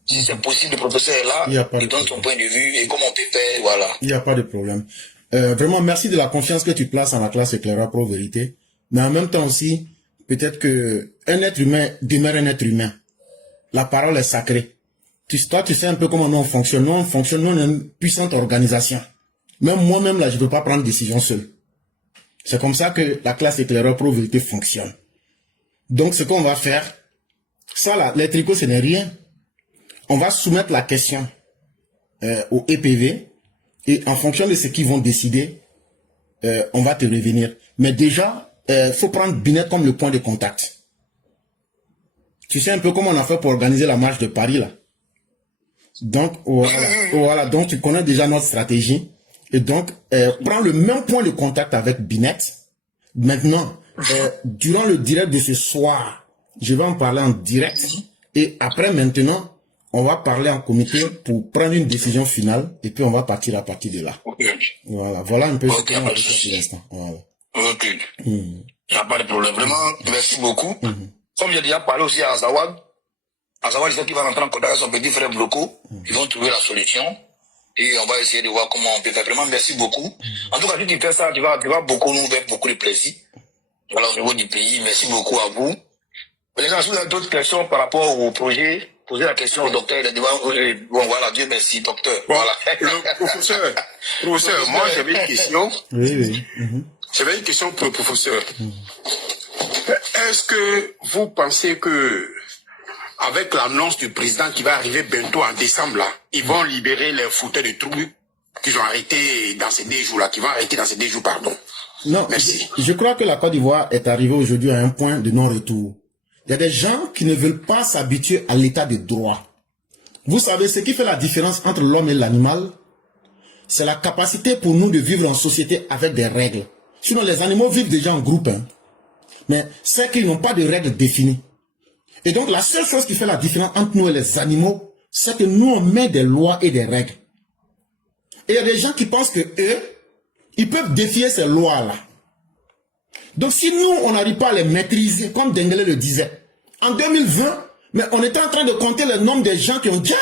Si c'est possible, le professeur est là, il donne son point de vue et comment on peut faire, voilà. Il n'y a pas de problème. Vraiment, merci de la confiance que tu places en la classe Éclaireur Pro Vérité. Mais en même temps aussi, peut-être que un être humain demeure un être humain. La parole est sacrée. Toi, tu sais un peu comment nous on fonctionne. Nous, on est une puissante organisation. Même moi-même, là, je ne peux pas prendre décision seul. C'est comme ça que la classe Éclaireur Pro Vérité fonctionne. Donc, ce qu'on va faire, ça là, les tricots, ce n'est rien. On va soumettre la question au EPV et en fonction de ce qu'ils vont décider, on va te revenir. Mais déjà, faut prendre Binet comme le point de contact. Tu sais un peu comment on a fait pour organiser la marche de Paris là. Donc, voilà, donc tu connais déjà notre stratégie. Et donc, prends le même point de contact avec Binet. Maintenant, durant le direct de ce soir, je vais en parler en direct. Et après, maintenant, on va parler en comité pour prendre une décision finale et puis on va partir à partir de là. Ok. Voilà, voilà un peu ce Ok, qu'on a pas de fait pour souci. l'instant. Voilà. Ok. Il n'y a pas de problème. Vraiment, merci beaucoup. Comme j'ai déjà parlé aussi à Azawad, Azawad disait qu'il va rentrer en contact avec son petit frère Bloco. Ils vont trouver la solution. Et on va essayer de voir comment on peut faire. Vraiment, merci beaucoup. En tout cas, si tu fais ça, tu vas beaucoup nous faire beaucoup de plaisir. Voilà, au niveau du pays, merci beaucoup à vous. Mais les gens, si vous avez d'autres questions par rapport au projet, posez la question au docteur. Il a dit, bon, voilà, Dieu merci, docteur. Bon, Voilà. le professeur, moi j'avais une question. Oui, oui. J'avais une question pour le professeur. Est-ce que vous pensez que, avec l'annonce du président qui va arriver bientôt en décembre, là, ils vont libérer les fauteurs de troubles qu'ils ont arrêtés dans ces 2 jours-là, qui vont arrêter dans ces 2 jours, pardon. Non, merci. Je crois que la Côte d'Ivoire est arrivée aujourd'hui à un point de non-retour. Il y a des gens qui ne veulent pas s'habituer à l'état de droit. Vous savez, ce qui fait la différence entre l'homme et l'animal, c'est la capacité pour nous de vivre en société avec des règles. Sinon, les animaux vivent déjà en groupe, hein. Mais c'est qu'ils n'ont pas de règles définies. Et donc, la seule chose qui fait la différence entre nous et les animaux, c'est que nous, on met des lois et des règles. Et il y a des gens qui pensent que eux, ils peuvent défier ces lois-là. Donc, si nous, on n'arrive pas à les maîtriser, comme Dengele le disait, en 2020, mais on était en train de compter le nombre de gens qui ont déjà,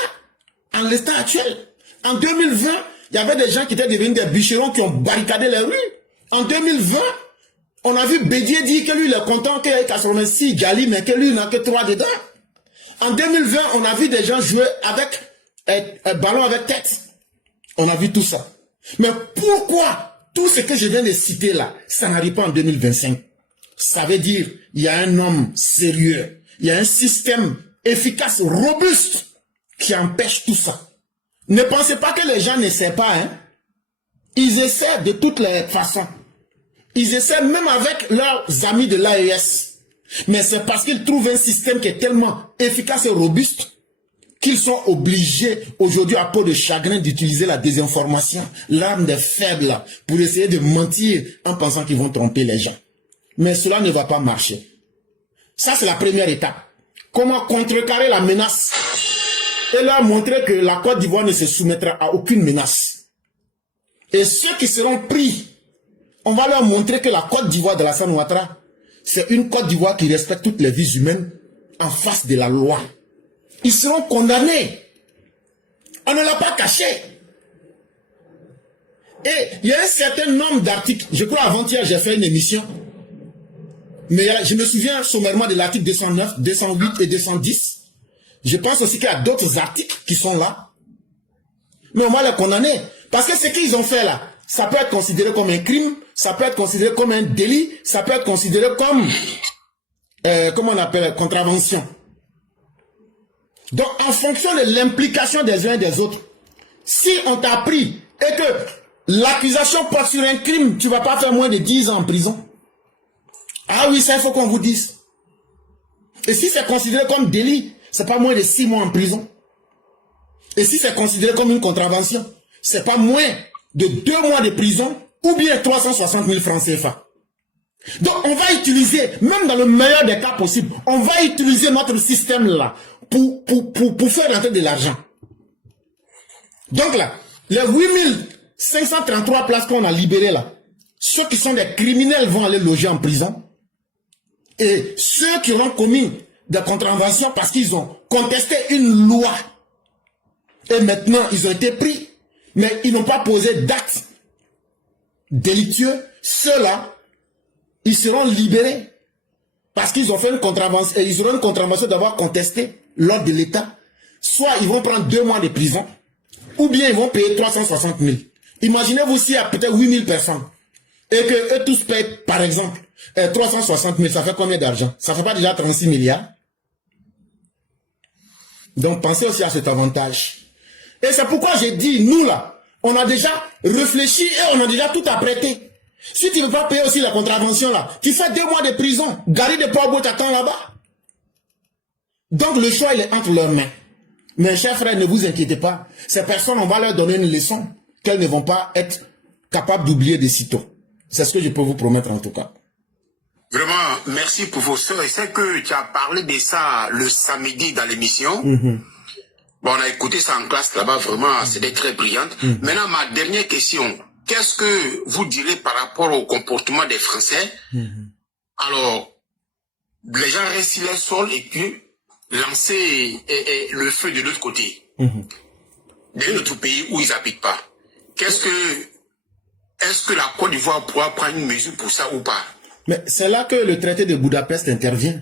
en l'instant actuel. En 2020, il y avait des gens qui étaient devenus des bûcherons qui ont barricadé les rues. En 2020, on a vu Bédier dire que lui, il est content qu'il y ait 86 Gali, mais que lui, il n'a que 3 dedans. En 2020, on a vu des gens jouer avec un ballon avec tête. On a vu tout ça. Mais pourquoi tout ce que je viens de citer là, ça n'arrive pas en 2025? Ça veut dire, il y a un homme sérieux, il y a un système efficace, robuste, qui empêche tout ça. Ne pensez pas que les gens n'essaient pas, hein. Ils essaient de toutes les façons. Ils essaient même avec leurs amis de l'AES. Mais c'est parce qu'ils trouvent un système qui est tellement efficace et robuste qu'ils sont obligés aujourd'hui à peau de chagrin d'utiliser la désinformation, l'arme des faibles, pour essayer de mentir en pensant qu'ils vont tromper les gens. Mais cela ne va pas marcher. Ça, c'est la première étape. Comment contrecarrer la menace et leur montrer que la Côte d'Ivoire ne se soumettra à aucune menace. Et ceux qui seront pris, on va leur montrer que la Côte d'Ivoire de Alassane Ouattara, c'est une Côte d'Ivoire qui respecte toutes les vies humaines en face de la loi. Ils seront condamnés. On ne l'a pas caché. Et il y a un certain nombre d'articles. Je crois avant-hier, j'ai fait une émission. Mais je me souviens sommairement de l'article 209, 208 et 210. Je pense aussi qu'il y a d'autres articles qui sont là. Mais on va les condamner. Parce que ce qu'ils ont fait là, ça peut être considéré comme un crime, ça peut être considéré comme un délit, ça peut être considéré comme, comment on appelle, contravention. Donc, en fonction de l'implication des uns et des autres, si on t'a pris et que l'accusation porte sur un crime, tu ne vas pas faire moins de 10 ans en prison. Ah oui, ça, il faut qu'on vous dise. Et si c'est considéré comme délit, c'est pas moins de 6 mois en prison. Et si c'est considéré comme une contravention, c'est pas moins de 2 mois de prison ou bien 360 000 francs CFA. Donc, on va utiliser, même dans le meilleur des cas possibles, on va utiliser notre système là pour faire rentrer de l'argent. Donc là, les 8533 places qu'on a libérées là, ceux qui sont des criminels vont aller loger en prison. Et ceux qui auront commis des contraventions parce qu'ils ont contesté une loi et maintenant ils ont été pris, mais ils n'ont pas posé d'actes délictueux, ceux-là, ils seront libérés parce qu'ils ont fait une contravention et ils auront une contravention d'avoir contesté l'ordre de l'État. Soit ils vont prendre 2 mois de prison, ou bien ils vont payer 360 000. Imaginez-vous s'il y a peut-être 8 000 personnes et que eux tous payent, par exemple, 360 000, ça fait combien d'argent? Ça fait pas déjà 36 milliards? Donc pensez aussi à cet avantage. Et c'est pourquoi j'ai dit, nous là, on a déjà réfléchi et on a déjà tout apprêté. Si tu ne veux pas payer aussi la contravention là, tu fais 2 mois de prison, Gary de Pau t'attend là-bas. Donc le choix il est entre leurs mains. Mes chers frères, ne vous inquiétez pas. Ces personnes, on va leur donner une leçon qu'elles ne vont pas être capables d'oublier de sitôt. C'est ce que je peux vous promettre en tout cas. Vraiment, merci professeur. Et c'est que tu as parlé de ça le samedi dans l'émission. Bon, on a écouté ça en classe là-bas, vraiment, c'était très brillante. Maintenant, ma dernière question, qu'est-ce que vous direz par rapport au comportement des Français? Alors, les gens restent sur leur sol et puis lancer le feu de l'autre côté, de notre pays où ils n'habitent pas. Est-ce que la Côte d'Ivoire pourra prendre une mesure pour ça ou pas? Mais c'est là que le traité de Budapest intervient.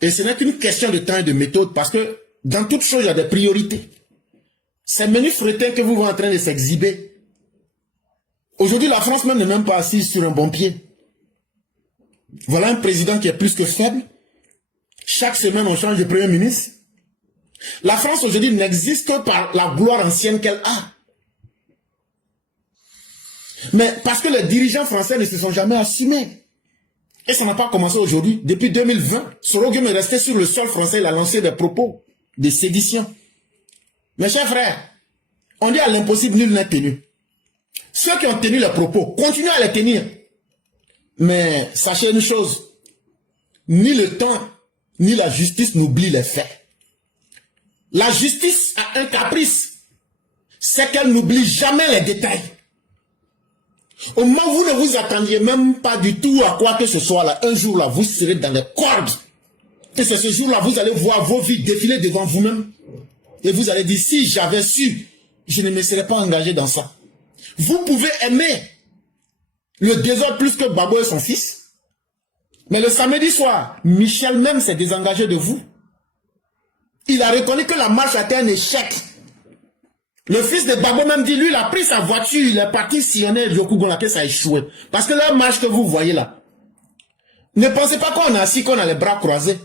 Et ce n'est qu'une question de temps et de méthode, parce que dans toute chose, il y a des priorités. Ces menus frétins que vous êtes en train de s'exhiber. Aujourd'hui, la France même n'est même pas assise sur un bon pied. Voilà un président qui est plus que faible. Chaque semaine, on change de premier ministre. La France aujourd'hui n'existe que par la gloire ancienne qu'elle a. Mais parce que les dirigeants français ne se sont jamais assumés. Et ça n'a pas commencé aujourd'hui. Depuis 2020, Sorogum est resté sur le sol français, il a lancé des propos de sédition. Mes chers frères, on dit à l'impossible, nul n'est tenu. Ceux qui ont tenu les propos, continuez à les tenir. Mais sachez une chose, ni le temps, ni la justice n'oublient les faits. La justice a un caprice, c'est qu'elle n'oublie jamais les détails. Au moment où vous ne vous attendiez même pas du tout à quoi que ce soit là, un jour là, vous serez dans les cordes. Et c'est ce jour-là, vous allez voir vos vies défiler devant vous-même. Et vous allez dire, si j'avais su, je ne me serais pas engagé dans ça. Vous pouvez aimer le désordre plus que Babo et son fils. Mais le samedi soir, Michel même s'est désengagé de vous. Il a reconnu que la marche a été un échec. Le fils de Babo même dit, lui, il a pris sa voiture, il est parti sillonner Yokougon, là, que ça a échoué. Parce que la marche que vous voyez là, ne pensez pas qu'on est assis, qu'on a les bras croisés.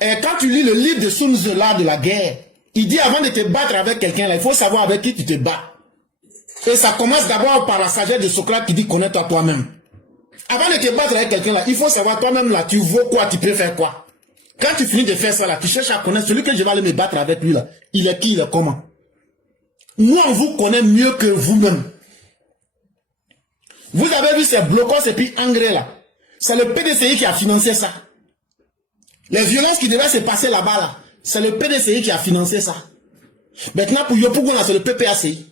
Et quand tu lis le livre de Sun Tzu là, de la guerre, il dit avant de te battre avec quelqu'un là, il faut savoir avec qui tu te bats. Et ça commence d'abord par la sagesse de Socrate qui dit connais-toi toi-même. Avant de te battre avec quelqu'un là, il faut savoir toi-même là, tu vaux quoi, tu peux faire quoi. Quand tu finis de faire ça là, tu cherches à connaître celui que je vais aller me battre avec lui là. Il est qui, il est comment. Nous, on vous connaît mieux que vous-même. Vous avez vu ces blocos et puis engrais là. C'est le PDCI qui a financé ça. Les violences qui devaient se passer là-bas là, c'est le PDCI qui a financé ça. Maintenant pour Yopougon là, c'est le PPACI.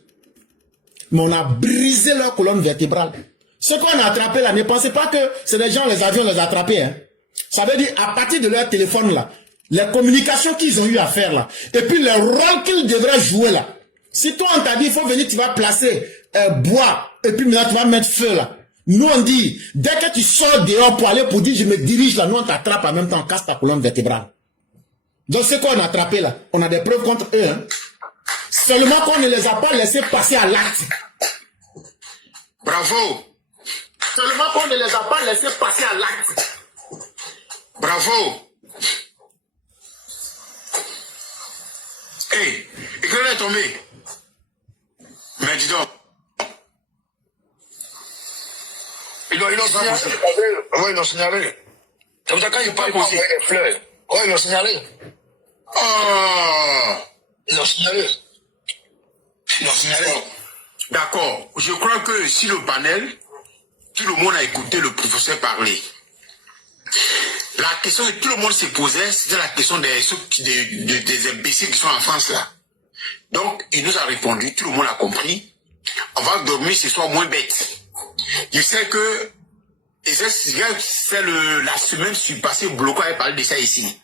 Mais on a brisé leur colonne vertébrale. Ce qu'on a attrapé là, ne pensez pas que c'est des gens, les avions les attrapés. Hein. Ça veut dire à partir de leur téléphone là, les communications qu'ils ont eu à faire là, et puis le rôle qu'ils devraient jouer là. Si toi on t'a dit, il faut venir, tu vas placer bois, et puis maintenant tu vas mettre feu là. Nous on dit, dès que tu sors dehors pour aller pour dire je me dirige là, nous on t'attrape en même temps, on casse ta colonne vertébrale. Donc c'est quoi on a attrapé là? On a des preuves contre eux. Hein? Seulement qu'on ne les a pas laissés passer à l'acte. Bravo. Seulement qu'on ne les a pas laissés passer à l'acte. Bravo. Hey, éclaireur est tombé. Mais dis donc. Ils l'ont signalé. Oui, ils l'ont signalé. C'est pour ça quand il parle, il envoie des fleurs. Oui, ils l'ont signalé. Oh. Ils l'ont signalé. Ils l'ont signalé. D'accord. Je crois que si le panel, tout le monde a écouté le professeur parler. La question que tout le monde s'est posée, c'était la question des imbéciles qui sont en France là. Donc, il nous a répondu, tout le monde a compris. On va dormir ce soir moins bête. Je sais que c'est la semaine passée, Bloco avait parlé de ça ici.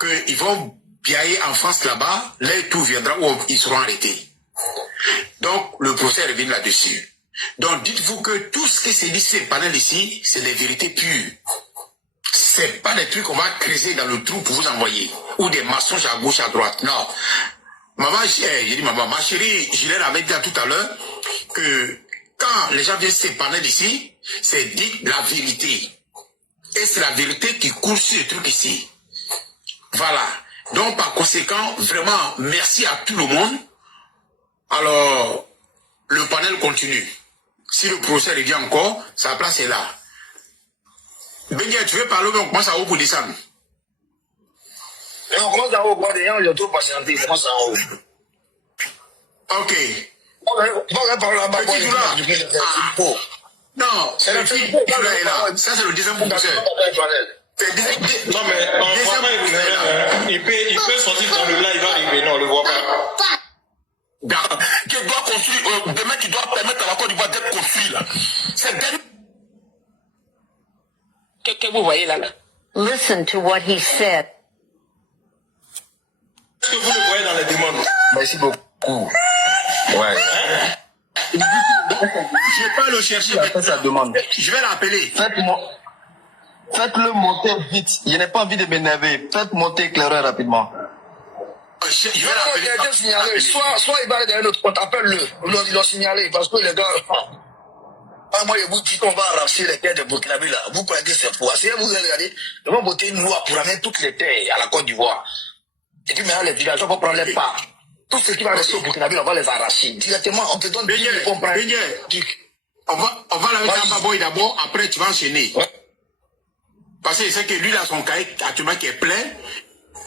Qu'ils vont piailler en France là-bas, là tout viendra où ils seront arrêtés. Donc, le procès revient là-dessus. Donc, dites-vous que tout ce qui s'est dit sur ces panels ici, c'est des vérités pures. C'est pas des trucs qu'on va creuser dans le trou pour vous envoyer. Ou des mensonges à gauche, à droite. Non. Maman, j'ai dit maman, ma chérie, Gilène avait dit tout à l'heure que quand les gens viennent se parler d'ici, c'est dit la vérité. Et c'est la vérité qui coule sur le truc ici. Voilà. Donc, par conséquent, vraiment, merci à tout le monde. Alors, le panel continue. Si le procès revient encore, sa place est là. Benja, tu veux parler, mais on commence à haut pour descendre. Et on commence en haut, quoi, des gens, ils ont trop patienté, ils commencent en haut. Ok. On va parler là-bas, Petit Doula. Non, c'est le petit Doula est là. Ça, c'est le deuxième professeur. Non, mais on ne voit pas il peut sortir dans le live, arriver, non, on ne le voit pas. Qui doit construire, demain qui doit permettre à la Côte d'Ivoire d'être construit là. C'est dernier. Qu'est-ce que vous voyez là? Listen to what he said. Est-ce que vous le voyez dans les demandes? Merci beaucoup. Ouais. Je vais pas le chercher. Il a fait sa demande. Je vais l'appeler. Faites-le monter vite. Je n'ai pas envie de m'énerver. Faites monter éclaireur rapidement. Je vais Il a l'appeler. été signalé. Soit il va aller derrière notre compte, appelle-le. Ils l'ont signalé parce que les gars. Moi, je vous dis qu'on va arracher les terres de Burkinabé là. Vous croyez que c'est faux. Si vous allez regarder, ils vont voter une loi pour amener toutes les terres à la Côte d'Ivoire. Et puis maintenant, les villageois vont prendre les parts. Tout ce qui va rester au Burkinabé, on va les arracher. Directement, on te donne 10 000 pompes. On va la mettre à Boy d'abord, après tu vas enchaîner. Ouais. Parce que c'est que lui, là, son cahier actuellement qui est plein,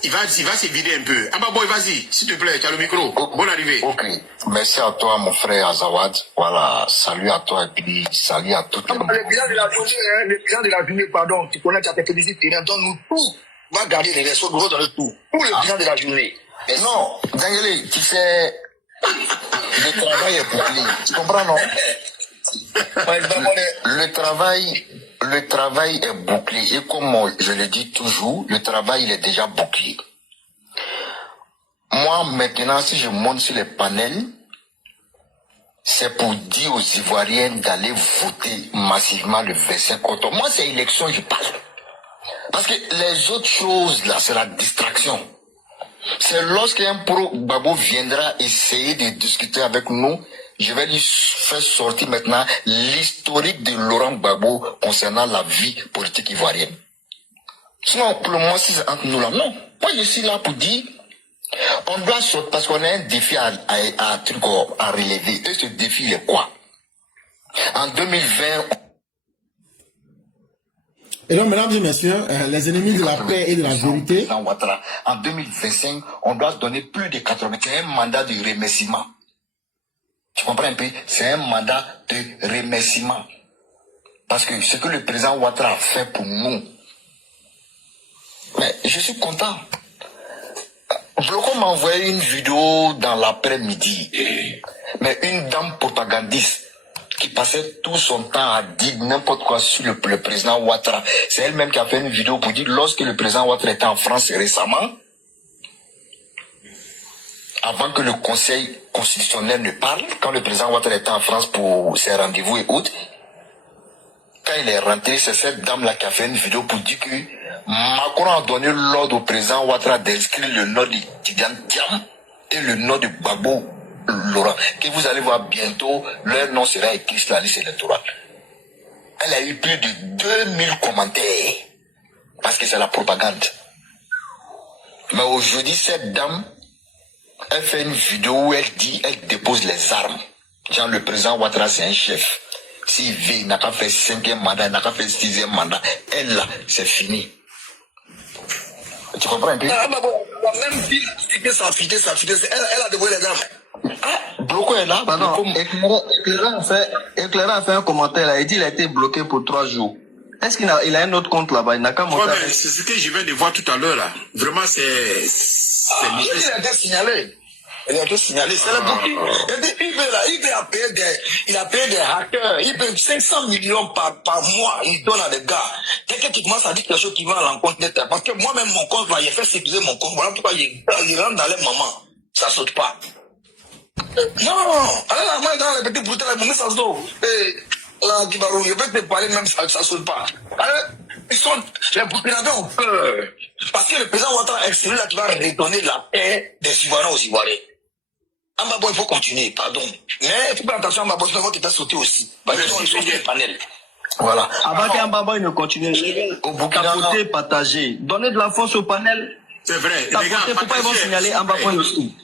il va se vider un peu. Boy, vas-y, s'il te plaît, tu as le micro. Bonne arrivée. Ok. Merci à toi, mon frère Azawad. Voilà, salut à toi et puis salut à toutes les... Le bilan de la journée, hein, le bilan de la journée, pardon, tu connais, tu as tes félicité, donne-nous tout. Va garder les restos gros dans le tout. Tout le bilan de la journée. Mais non, Daniel, tu sais, le travail est bouclé. Tu comprends, non? Le travail est bouclé. Et comme je le dis toujours, le travail il est déjà bouclé. Moi, maintenant, si je monte sur les panels, c'est pour dire aux Ivoiriens d'aller voter massivement le 25 octobre. Moi, c'est élection, je parle. Parce que les autres choses, là, c'est la distraction. C'est lorsqu'un pro-Gbagbo viendra essayer de discuter avec nous, je vais lui faire sortir maintenant l'historique de Laurent Gbagbo concernant la vie politique ivoirienne. Sinon, pour le moment, si c'est entre nous là, non. Moi, je suis là pour dire, on doit sortir parce qu'on a un défi à relever. Et ce défi, il est quoi? En 2020... Et donc, mesdames et messieurs, les ennemis de la paix et de la vérité. En 2025, on doit donner plus de 81 mandats de remerciement. Tu comprends un peu? C'est un mandat de remerciement. Parce que ce que le président Ouattara a fait pour nous, mais je suis content. Bloco m'a envoyé une vidéo dans l'après-midi. Mais une dame propagandiste qui passait tout son temps à dire n'importe quoi sur le président Ouattara. C'est elle-même qui a fait une vidéo pour dire lorsque le président Ouattara était en France récemment, avant que le Conseil constitutionnel ne parle, quand le président Ouattara était en France pour ses rendez-vous et autres, quand il est rentré, c'est cette dame-là qui a fait une vidéo pour dire que Macron a donné l'ordre au président Ouattara d'inscrire le nom de Tidiane Thiam et le nom de Gbagbo Laurent, que vous allez voir bientôt, leur nom sera écrit sur la liste électorale. Elle a eu plus de 2000 commentaires, parce que c'est la propagande. Mais aujourd'hui, cette dame, elle fait une vidéo où elle dit, elle dépose les armes. Genre, le président Ouattara, c'est un chef. S'il veut, il n'a qu'à faire 5e mandat, il n'a qu'à faire 6e mandat. Elle, là, c'est fini. Tu comprends un peu? Même dit que ça a fité, elle a dévoilé les armes. Ah, Bloco est là. Pardon, Éclaireur a fait un commentaire là. Il dit qu'il a été bloqué pour 3 jours. Est-ce qu'il a un autre compte là-bas? Il n'a qu'à monter. C'est ce que je viens de voir tout à l'heure là. Vraiment, c'est il a été signalé. Il a été signalé. C'est le bloqué. Il a payé des hackers. Il paye 500 millions par mois. Il donne à des gars. Quelqu'un qui commence à dire quelque chose qui va à l'encontre d'être. Parce que moi-même, mon compte, là, il a fait sécuriser mon compte. Voilà pourquoi il rentre dans les mamans. Ça saute pas. Non, allez là, moi, dans les petits boutons, mon message d'eau. Là, qui va rouler, je vais te parler même, ça saute pas. Ils sont, les Burkinabés ont peur. Parce que le président Ouattara est celui-là qui va redonner la paix des Ivoiriens aux Ivoiriens. Ambabo, il faut continuer, pardon. Mais il faut faire attention, Ambabo, sinon, il va te faire sauter aussi. Parce qu'ils sont sur les panels. Voilà. Avant qu'Ambabo ne continue, tapoter, partager, donner de la force au panel. C'est vrai. Tapoter, pourquoi ils vont signaler Ambabo aussi?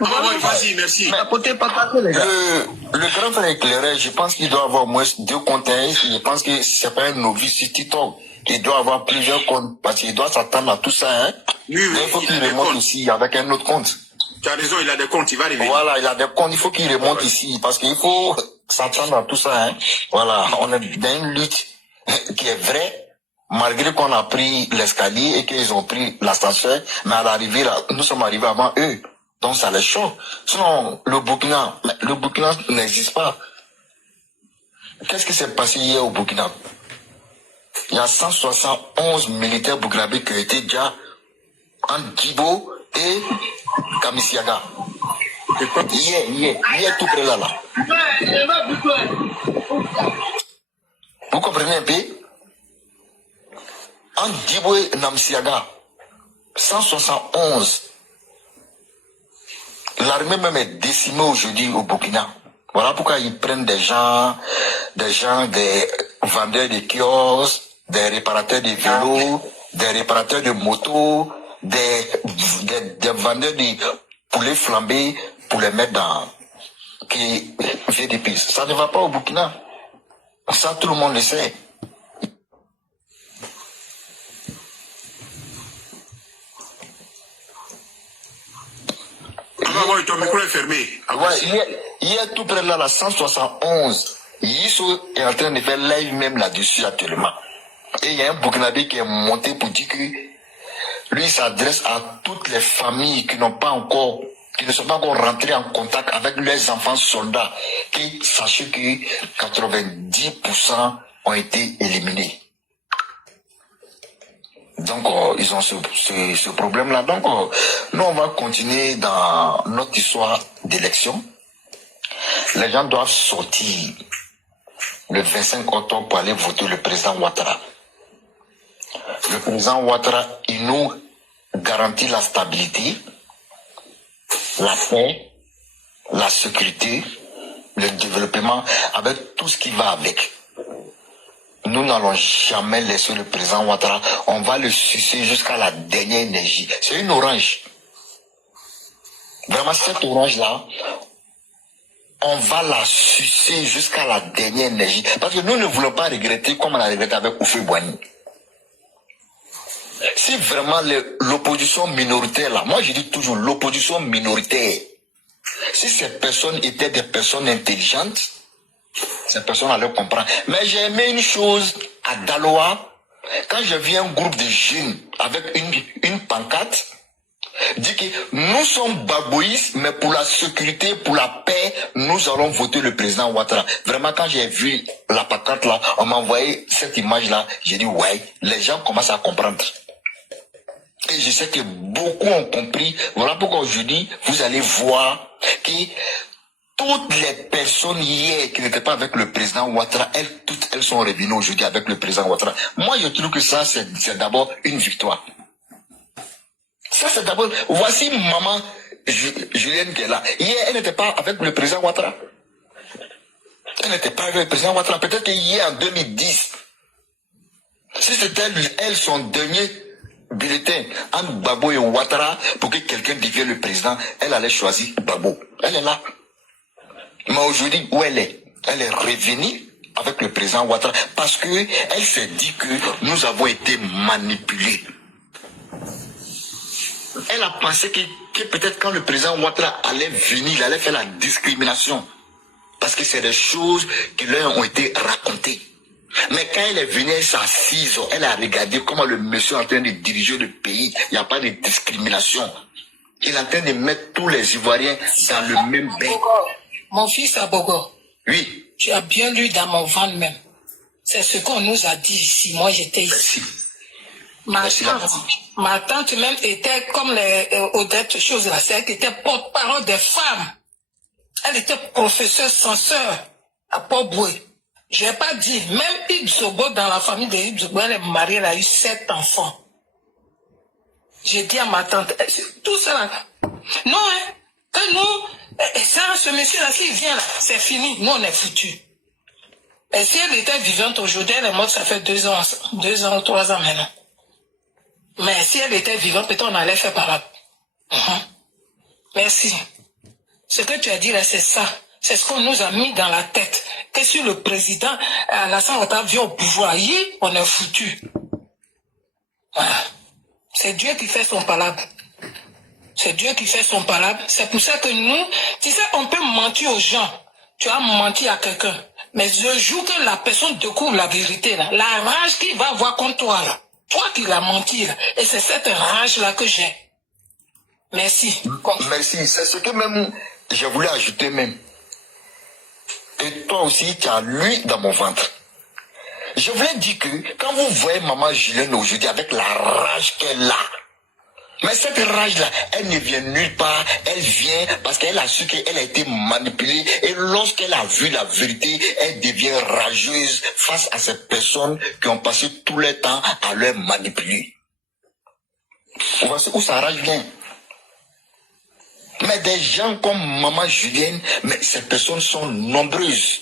Vas-y, merci. Tapoter, partager, les gars. Le grand frère éclairé, je pense qu'il doit avoir au moins 2 comptes. Je pense que c'est pas un novice sur TikTok. Il doit avoir plusieurs comptes parce qu'il doit s'attendre à tout ça. Hein. Oui, il faut qu'il remonte ici avec un autre compte. Tu as raison, il a des comptes, il va arriver. Voilà, il a des comptes, il faut qu'il remonte ici parce qu'il faut s'attendre à tout ça. Hein. Voilà, on est dans une lutte qui est vraie, malgré qu'on a pris l'escalier et qu'ils ont pris l'ascenseur, mais à l'arrivée, là, nous sommes arrivés avant eux. Donc ça les choque. Sinon, le Burkina n'existe pas. Qu'est-ce qui s'est passé hier au Burkina? Il y a 171 militaires burkinabés qui ont été déjà en Djibo et Kamisiaga. Hier tout près là. Vous comprenez un peu? En Djibo et Namsiaga, 171. L'armée même est décimée aujourd'hui au Burkina. Voilà pourquoi ils prennent des vendeurs de kiosques, des réparateurs de vélos, des réparateurs de motos, des vendeurs de poulets flambés pour les mettre dans qui fait des pistes. Ça ne va pas au Burkina. Ça, tout le monde le sait. Ton micro est fermé. Ouais, hier, tout près là, la 171, Yisso est en train de faire live même là-dessus actuellement. Et il y a un Burkinabé qui est monté pour dire que lui, il s'adresse à toutes les familles qui ne sont pas encore rentrées en contact avec leurs enfants soldats, qui sachez que 90% ont été éliminés. Donc, ils ont ce problème-là. Donc, nous, on va continuer dans notre histoire d'élection. Les gens doivent sortir le 25 octobre pour aller voter le président Ouattara. Le président Ouattara, il nous garantit la stabilité, la paix, la sécurité, le développement, avec tout ce qui va avec. Nous n'allons jamais laisser le président Ouattara. On va le sucer jusqu'à la dernière énergie. C'est une orange. Vraiment, cette orange-là, on va la sucer jusqu'à la dernière énergie. Parce que nous ne voulons pas regretter comme on a regretté avec Houphouët-Boigny. Si vraiment l'opposition minoritaire, là, moi je dis toujours l'opposition minoritaire, si ces personnes étaient des personnes intelligentes, ces personnes allaient comprendre. Mais j'ai aimé une chose à Daloa, quand je vis un groupe de jeunes avec une pancarte, dit que nous sommes babouistes, mais pour la sécurité, pour la paix, nous allons voter le président Ouattara. Vraiment, quand j'ai vu la pancarte là, on m'a envoyé cette image là, j'ai dit ouais, les gens commencent à comprendre. Et je sais que beaucoup ont compris. Voilà pourquoi aujourd'hui, vous allez voir que toutes les personnes hier qui n'étaient pas avec le président Ouattara, toutes elles sont revenues aujourd'hui avec le président Ouattara. Moi, je trouve que ça, c'est d'abord une victoire. Ça, c'est d'abord... Voici maman Julienne qui est là. Hier, elle n'était pas avec le président Ouattara. Elle n'était pas avec le président Ouattara. Peut-être qu'hier, en 2010, si c'était elle, son dernier bulletin entre Gbagbo et Ouattara pour que quelqu'un devienne le président, elle allait choisir Gbagbo. Elle est là. Mais aujourd'hui, où elle est? Elle est revenue avec le président Ouattara parce que elle s'est dit que nous avons été manipulés. Elle a pensé que peut-être quand le président Ouattara allait venir, il allait faire la discrimination. Parce que c'est des choses qui leur ont été racontées. Mais quand elle est venue, elle s'est assise, elle a regardé comment le monsieur est en train de diriger le pays. Il n'y a pas de discrimination. Il est en train de mettre tous les Ivoiriens dans le même bain. Mon fils Abogo. Oui. Tu as bien lu dans mon ventre même. C'est ce qu'on nous a dit ici. Moi, j'étais ici. Ma tante même était comme les Odette choses là. C'est elle qui était porte-parole des femmes. Elle était professeure censeur à Port-Boué. Je n'ai pas dit, même Ibn Zobo, dans la famille de Ibn Zobo, elle est mariée, elle a eu 7 enfants. J'ai dit à ma tante, tout ça là, non, hein, que nous, ça, ce monsieur-là, s'il vient là, c'est fini, nous on est foutus. Et si elle était vivante aujourd'hui, elle est morte, ça fait 2 ans, 3 ans maintenant. Mais si elle était vivante, peut-être on allait faire par là. Merci. Ce que tu as dit là, c'est ça. C'est ce qu'on nous a mis dans la tête. Que si le président Alassane Ouattara vient au pouvoir, on est foutu. Voilà. C'est Dieu qui fait son palabre. C'est Dieu qui fait son palabre. C'est pour ça que nous, tu sais, on peut mentir aux gens. Tu as menti à quelqu'un. Mais le jour que la personne découvre la vérité, là, la rage qu'il va avoir contre toi, là, toi qui l'as menti, là, et c'est cette rage-là que j'ai. Merci. Merci. C'est ce que même je voulais ajouter même. Et toi aussi, tu as l'huile dans mon ventre. Je voulais dire que quand vous voyez maman Julienne aujourd'hui avec la rage qu'elle a, mais cette rage-là, elle ne vient nulle part, elle vient parce qu'elle a su qu'elle a été manipulée et lorsqu'elle a vu la vérité, elle devient rageuse face à ces personnes qui ont passé tout leur temps à leur manipuler. Vous voyez où sa rage vient. Mais des gens comme maman Julienne, mais ces personnes sont nombreuses.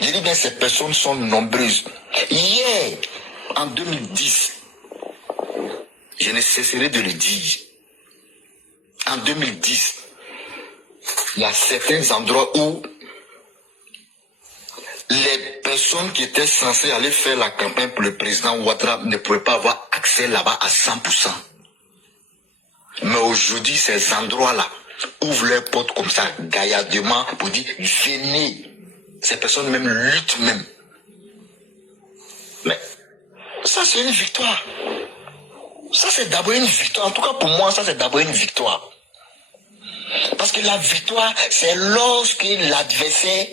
Je dis bien ces personnes sont nombreuses. Hier, en 2010, je ne cesserai de le dire. En 2010, il y a certains endroits où les personnes qui étaient censées aller faire la campagne pour le président Ouattara ne pouvaient pas avoir accès là-bas à 100%. Mais aujourd'hui, ces endroits-là ouvrent leurs portes comme ça, gaillardement, pour dire, venez. Ces personnes même luttent même. Mais ça, c'est une victoire. Ça, c'est d'abord une victoire. En tout cas, pour moi, ça, c'est d'abord une victoire. Parce que la victoire, c'est lorsque l'adversaire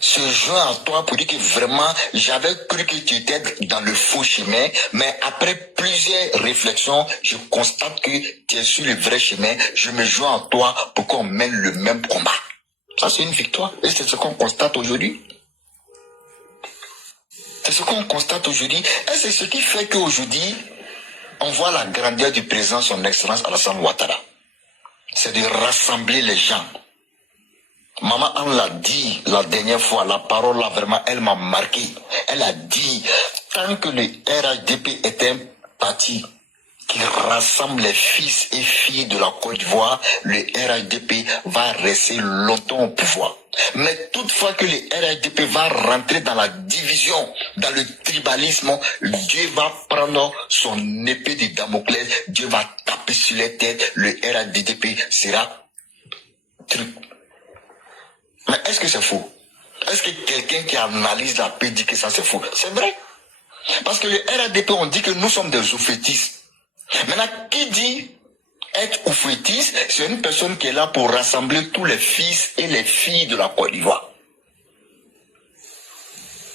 se joint à toi pour dire que vraiment, j'avais cru que tu étais dans le faux chemin, mais après plusieurs réflexions, je constate que tu es sur le vrai chemin, je me joins à toi pour qu'on mène le même combat. Ça, c'est une victoire. Et c'est ce qu'on constate aujourd'hui. C'est ce qu'on constate aujourd'hui. Et c'est ce qui fait qu'aujourd'hui, on voit la grandeur du président, son excellence Alassane Ouattara. C'est de rassembler les gens. Maman Anne l'a dit la dernière fois, la parole là vraiment, elle m'a marqué. Elle a dit, tant que le RHDP est un parti qui rassemble les fils et filles de la Côte d'Ivoire, le RHDP va rester longtemps au pouvoir. Mais toutefois que le RHDP va rentrer dans la division, dans le tribalisme, Dieu va prendre son épée de Damoclès, Dieu va taper sur les têtes, le RHDP sera truc. Mais est-ce que c'est faux? Est-ce que quelqu'un qui analyse la paix dit que ça c'est faux? C'est vrai. Parce que le RHDP, on dit que nous sommes des oufétistes. Maintenant, qui dit être oufétiste, c'est une personne qui est là pour rassembler tous les fils et les filles de la Côte d'Ivoire.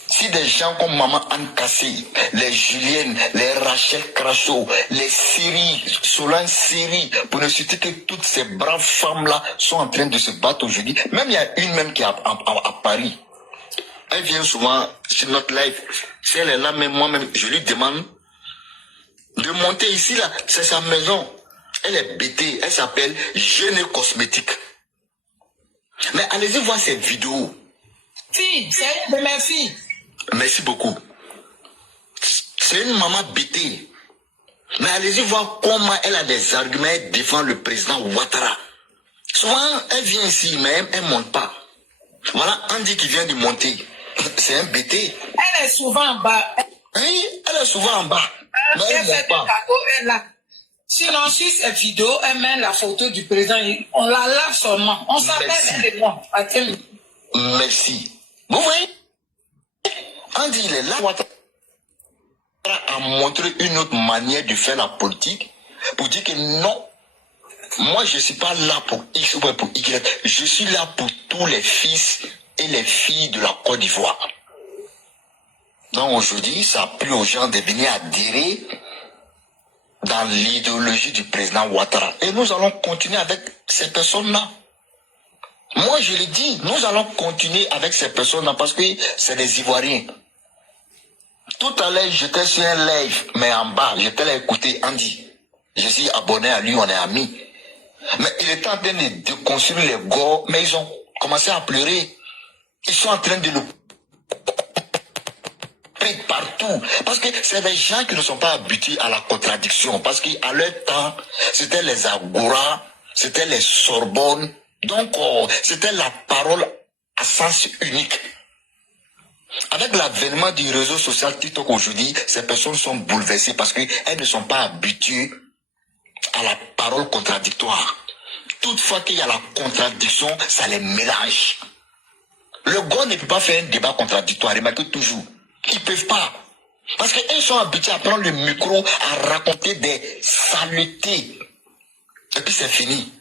Si des gens comme Maman Anne Kassé, les Julienne, les Rachel Crasso, les Syrie, Solange Syrie, pour ne citer que toutes ces braves femmes-là sont en train de se battre aujourd'hui. Même il y a une même qui est à Paris. Elle vient souvent sur notre live. Si elle est là, même moi-même, je lui demande de monter ici, là. C'est sa maison. Elle est bêtée. Elle s'appelle Jeune Cosmétique. Mais allez-y voir cette vidéo. Fille, c'est une de mes filles. Merci beaucoup. C'est une maman bêtée. Mais allez-y voir comment elle a des arguments et défend le président Ouattara. Souvent, elle vient ici, mais elle ne monte pas. Voilà Andy qui vient de monter. C'est un bêté. Elle est souvent en bas. Oui, elle est souvent en bas. Mais elle ne monte pas. Elle a. Sinon, sur cette vidéo, elle met la photo du président. On la lave seulement. On s'appelle elle et moi. Merci. Vous voyez? Andy, il est là. Ouattara a montré une autre manière de faire la politique pour dire que non, moi je ne suis pas là pour X ou pour Y. Je suis là pour tous les fils et les filles de la Côte d'Ivoire. Donc aujourd'hui, ça a plu aux gens de venir adhérer dans l'idéologie du président Ouattara. Et nous allons continuer avec ces personnes-là. Moi, je le dis, nous allons continuer avec ces personnes-là parce que c'est des Ivoiriens. Tout à l'heure, j'étais sur un live, mais en bas, j'étais là écouter Andy. Je suis abonné à lui, on est amis. Mais il était en train de déconstruire les gars, mais ils ont commencé à pleurer. Ils sont en train de le partout. Parce que c'est des gens qui ne sont pas habitués à la contradiction. Parce qu'à leur temps, c'était les Agora, c'était les Sorbonne. Donc, c'était la parole à sens unique. Avec l'avènement du réseau social TikTok aujourd'hui, ces personnes sont bouleversées parce qu'elles ne sont pas habituées à la parole contradictoire. Toutefois qu'il y a la contradiction, ça les mélange. Le GO ne peut pas faire un débat contradictoire, remarquez toujours. Ils ne peuvent pas. Parce qu'ils sont habitués à prendre le micro, à raconter des saletés. Et puis c'est fini.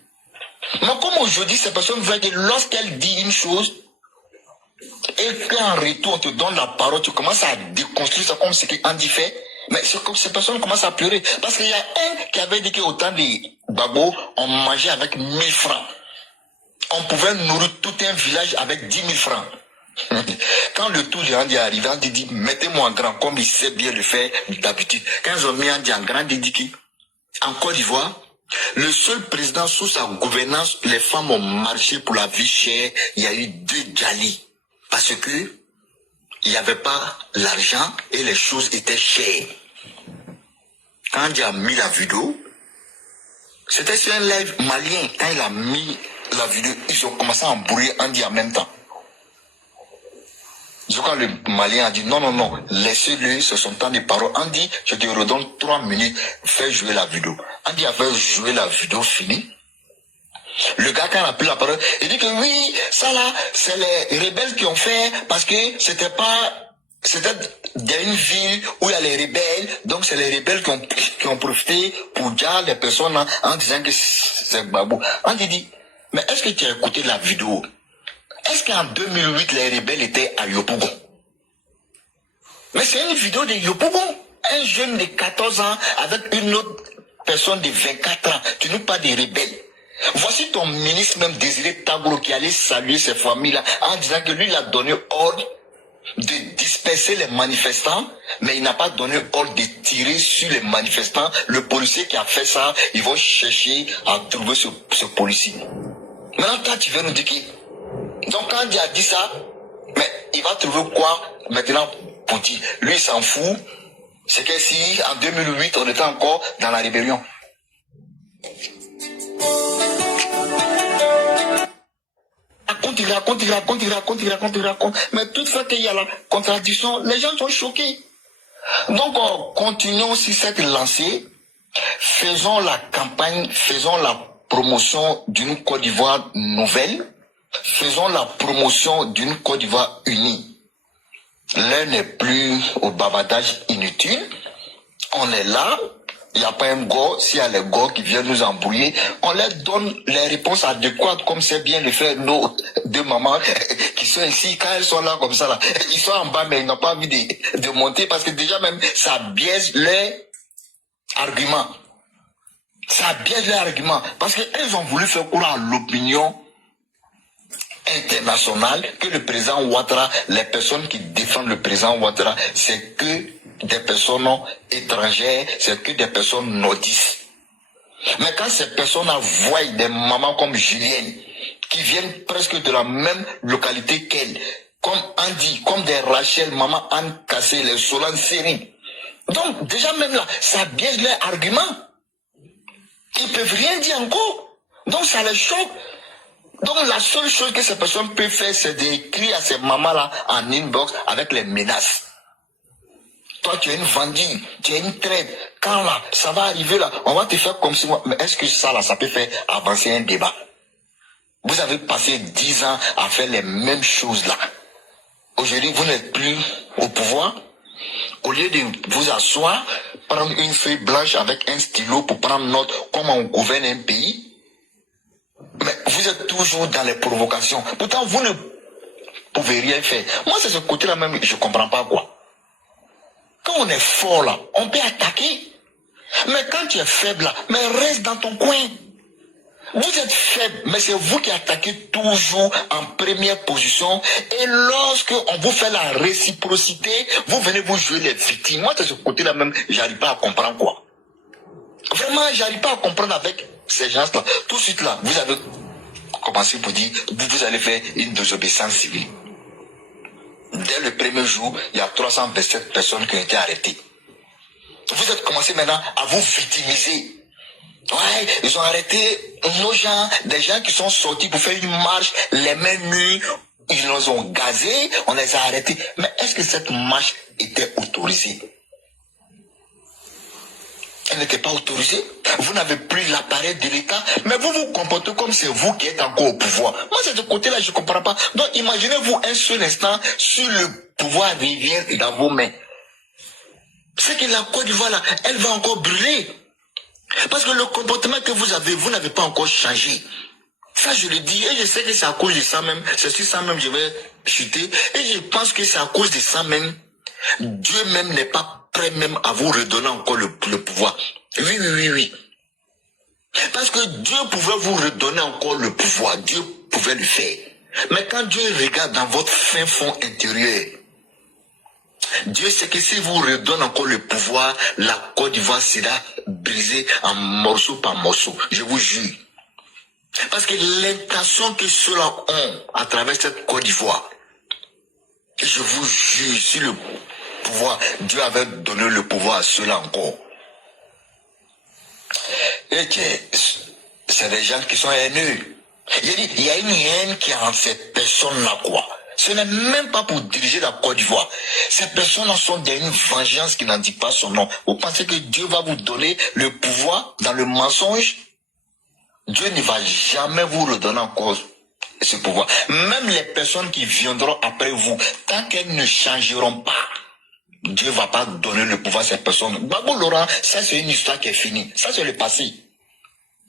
Mais comme aujourd'hui, ces personnes veulent que lorsqu'elles disent une chose, et qu'en retour on te donne la parole, tu commences à déconstruire ça comme ce qu'Andy fait, mais c'est comme ces personnes commencent à pleurer. Parce qu'il y a un qui avait dit qu'autant de Gbagbo, on mangeait avec 1000 francs. On pouvait nourrir tout un village avec 10 000 francs. Quand le tour de Andy est arrivé, Andy dit, mettez-moi en grand, comme il sait bien le faire d'habitude. Quand ils ont mis Andy en grand, il dit qu'en Côte d'Ivoire, le seul président sous sa gouvernance, les femmes ont marché pour la vie chère, il y a eu 2 Djali. Parce que il n'y avait pas l'argent et les choses étaient chères. Quand Andy a mis la vidéo, c'était sur un live malien. Quand il a mis la vidéo, ils ont commencé à embrouiller Andy en même temps. Quand le Malien a dit non, laissez-le, c'est son temps de parole. Andy, je te redonne 3 minutes, fais jouer la vidéo. Andy a fait jouer la vidéo finie. Le gars, quand il a pris la parole, il dit que oui, ça là, c'est les rebelles qui ont fait, parce que c'était dans une ville où il y a les rebelles, donc c'est les rebelles qui ont profité pour dire les personnes en disant que c'est Gbagbo. Andy dit, mais est-ce que tu as écouté la vidéo? Est-ce qu'en 2008, les rebelles étaient à Yopougon? Mais c'est une vidéo de Yopougon. Un jeune de 14 ans avec une autre personne de 24 ans. Tu n'es pas des rebelles. Voici ton ministre même Désiré Taglo qui allait saluer ces familles-là en disant que lui, il a donné ordre de disperser les manifestants, mais il n'a pas donné ordre de tirer sur les manifestants. Le policier qui a fait ça, ils vont chercher à trouver ce policier. Maintenant, toi, tu veux nous dire qui? Donc quand il a dit ça, mais il va trouver quoi maintenant pour dire? Lui il s'en fout. C'est que si en 2008 on était encore dans la rébellion. Il raconte. Mais toutefois qu'il y a la contradiction, les gens sont choqués. Donc continuons sur cette lancée. Faisons la campagne, faisons la promotion d'une Côte d'Ivoire nouvelle. Faisons la promotion d'une Côte d'Ivoire unie. L'un n'est plus au bavardage inutile. On est là. Il n'y a pas un go. S'il y a les go qui viennent nous embrouiller, on leur donne les réponses adéquates, comme c'est bien le faire nos 2 mamans qui sont ici. Quand elles sont là comme ça, là, ils sont en bas, mais ils n'ont pas envie de monter parce que déjà même, ça biaise leur argument. Ça biaise leur argument. Parce qu'elles ont voulu faire croire à l'opinion international que le président Ouattara, les personnes qui défendent le président Ouattara, c'est que des personnes étrangères, c'est que des personnes nordistes. Mais quand ces personnes voient des mamans comme Julienne, qui viennent presque de la même localité qu'elle, comme Andy, comme des Rachel, maman Anne Kassé, les Solan Série. Donc déjà même là, ça biaise leur argument. Ils peuvent rien dire encore. Donc ça les choque. Donc la seule chose que ces personnes peuvent faire, c'est d'écrire à ces mamans-là en inbox avec les menaces. Toi, tu es une vendue, tu es une traite. Quand là, ça va arriver là, on va te faire comme si... Mais est-ce que ça là, ça peut faire avancer un débat? Vous avez passé 10 ans à faire les mêmes choses là. Aujourd'hui, vous n'êtes plus au pouvoir. Au lieu de vous asseoir, prendre une feuille blanche avec un stylo pour prendre note comment on gouverne un pays, mais vous êtes toujours dans les provocations. Pourtant, vous ne pouvez rien faire. Moi, c'est ce côté-là même, je ne comprends pas quoi. Quand on est fort là, on peut attaquer. Mais quand tu es faible là, mais reste dans ton coin. Vous êtes faible, mais c'est vous qui attaquez toujours en première position. Et lorsque on vous fait la réciprocité, vous venez vous jouer les victimes. Moi, c'est ce côté-là même, j'arrive pas à comprendre quoi. Vraiment, j'arrive pas à comprendre avec ces gens-là. Tout de suite là, vous avez commencé pour dire, vous allez faire une désobéissance civile. Dès le premier jour, il y a 327 personnes qui ont été arrêtées. Vous êtes commencé maintenant à vous victimiser. Ouais, ils ont arrêté nos gens, des gens qui sont sortis pour faire une marche, les mains nues, ils nous ont gazés, on les a arrêtés. Mais est-ce que cette marche était autorisée? Elle n'était pas autorisée. Vous n'avez plus l'appareil de l'État, mais vous vous comportez comme c'est vous qui êtes encore au pouvoir. Moi, c'est de ce côté-là, je ne comprends pas. Donc, imaginez-vous un seul instant sur le pouvoir revient dans vos mains. C'est que la Côte d'Ivoire, là, elle va encore brûler. Parce que le comportement que vous avez, vous n'avez pas encore changé. Ça, je le dis, et je sais que c'est à cause de ça même, c'est sur ça même je vais chuter, et je pense que c'est à cause de ça même, Dieu même n'est pas prêt même à vous redonner encore le pouvoir. Oui. Parce que Dieu pouvait vous redonner encore le pouvoir, Dieu pouvait le faire. Mais quand Dieu regarde dans votre fin fond intérieur, Dieu sait que si vous redonne encore le pouvoir, la Côte d'Ivoire sera brisée en morceaux par morceaux. Je vous jure. Parce que l'intention que ceux-là ont à travers cette Côte d'Ivoire, je vous jure, si le pouvoir, Dieu avait donné le pouvoir à ceux-là encore. Et que c'est des gens qui sont haineux. Il y a une haine qui est en cette personne-là, quoi. Ce n'est même pas pour diriger la Côte d'Ivoire. Ces personnes-là sont d'une vengeance qui n'en dit pas son nom. Vous pensez que Dieu va vous donner le pouvoir dans le mensonge? Dieu ne va jamais vous redonner encore ce pouvoir. Même les personnes qui viendront après vous, tant qu'elles ne changeront pas, Dieu ne va pas donner le pouvoir à ces personnes. Gbagbo Laurent, ça c'est une histoire qui est finie. Ça c'est le passé.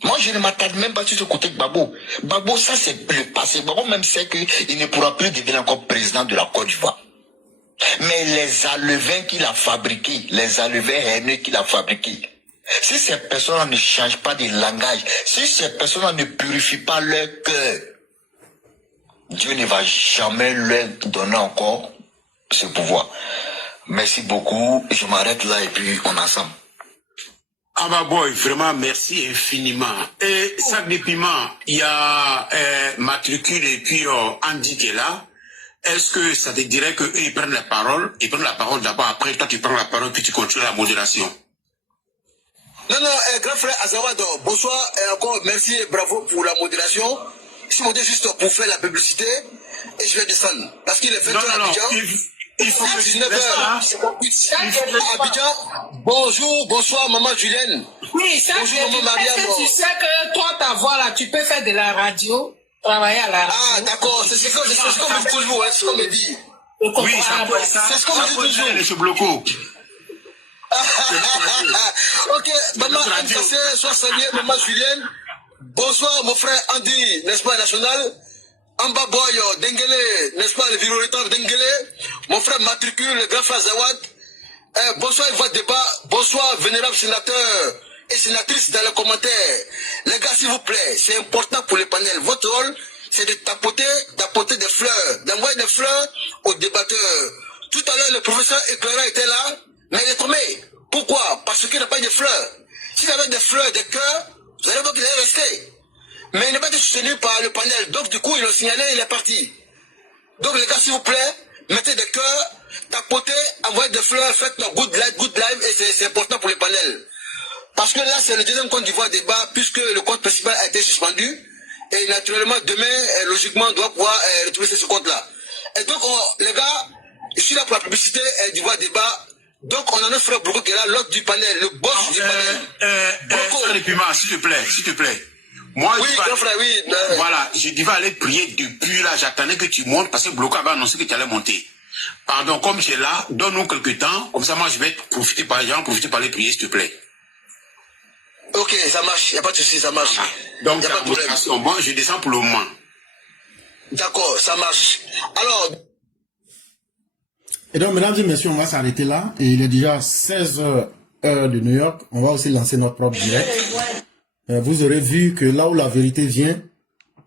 Moi, je ne m'attarde même pas sur ce côté de Gbagbo. Gbagbo, ça c'est le passé. Gbagbo même sait qu'il ne pourra plus devenir encore président de la Côte d'Ivoire. Mais les alevins qu'il a fabriqués, les alevins haineux qu'il a fabriqués, si ces personnes ne changent pas de langage, si ces personnes ne purifient pas leur cœur, Dieu ne va jamais leur donner encore ce pouvoir. Merci beaucoup. Je m'arrête là et puis on est ensemble. Ah bah boy, vraiment merci infiniment. Et sac de piment, il y a Matricule et puis Andy qui est là. Est-ce que ça te dirait qu'eux ils prennent la parole? Ils prennent la parole d'abord, après toi tu prends la parole puis tu continues la modération. Non, grand frère Azawad, bonsoir et encore merci et bravo pour la modération. Je suis modéré juste pour faire la publicité et je vais descendre. Parce qu'il est 20h à Abidjan. Il faut que 19h. Abidjan. Bonjour, bonsoir maman Julienne. Oui, ça bonjour maman Mariam. Tu sais que toi, ta voix là, tu peux faire de la radio, travailler à la radio. Ah d'accord, c'est ce qu'on me dit toujours, c'est ce qu'on me dit. Oui, c'est ce qu'on me dit toujours. Monsieur Bloco. Ok, maman Anne-Cassé, sois saluée, maman Julienne. Bonsoir mon frère Andy, n'est-ce pas, national. Amba Boy, Dengele, n'est-ce pas, le violoniste Dengele. Mon frère Matricule, le grand frère Zawad. Bonsoir, il va débat. Bonsoir, vénérable sénateur et sénatrice dans les commentaires. Les gars, s'il vous plaît, c'est important pour les panels. Votre rôle, c'est de d'apporter des fleurs, d'envoyer des fleurs aux débatteurs. Tout à l'heure, le professeur éclairant était là, mais il est tombé. Pourquoi? Parce qu'il n'a pas de fleurs. S'il avait des fleurs, des cœurs, vous allez voir qu'il est resté. Mais il n'est pas été soutenu par le panel. Donc, du coup, ils l'ont signalé, il est parti. Donc, les gars, s'il vous plaît, mettez des cœurs, tapotez, envoyez des fleurs, faites un good live, et c'est important pour le panel. Parce que là, c'est le deuxième compte d'Ivoire débat, puisque le compte principal a été suspendu. Et naturellement, demain, logiquement, on doit pouvoir retrouver ce compte-là. Et donc, les gars, je suis là pour la publicité d'Ivoire débat. Donc, on en a un frère Broco qui est là, l'autre du panel, le boss du panel. S'il te plaît. Moi, oui, grand frère, oui. Voilà, je devais aller prier depuis là, j'attendais que tu montes parce que Bloco avait annoncé que tu allais monter. Pardon, comme tu es là, donne-nous quelques temps, comme ça moi je vais profiter par les prier, s'il te plaît. Ok, ça marche, il n'y a pas de souci, ça marche. Ah, donc, y a pas de problème. Bon, je descends pour le moment. D'accord, ça marche. Alors... Et donc, mesdames et messieurs, on va s'arrêter là. Et il est déjà 16h heure de New York. On va aussi lancer notre propre direct. Vous aurez vu que là où la vérité vient,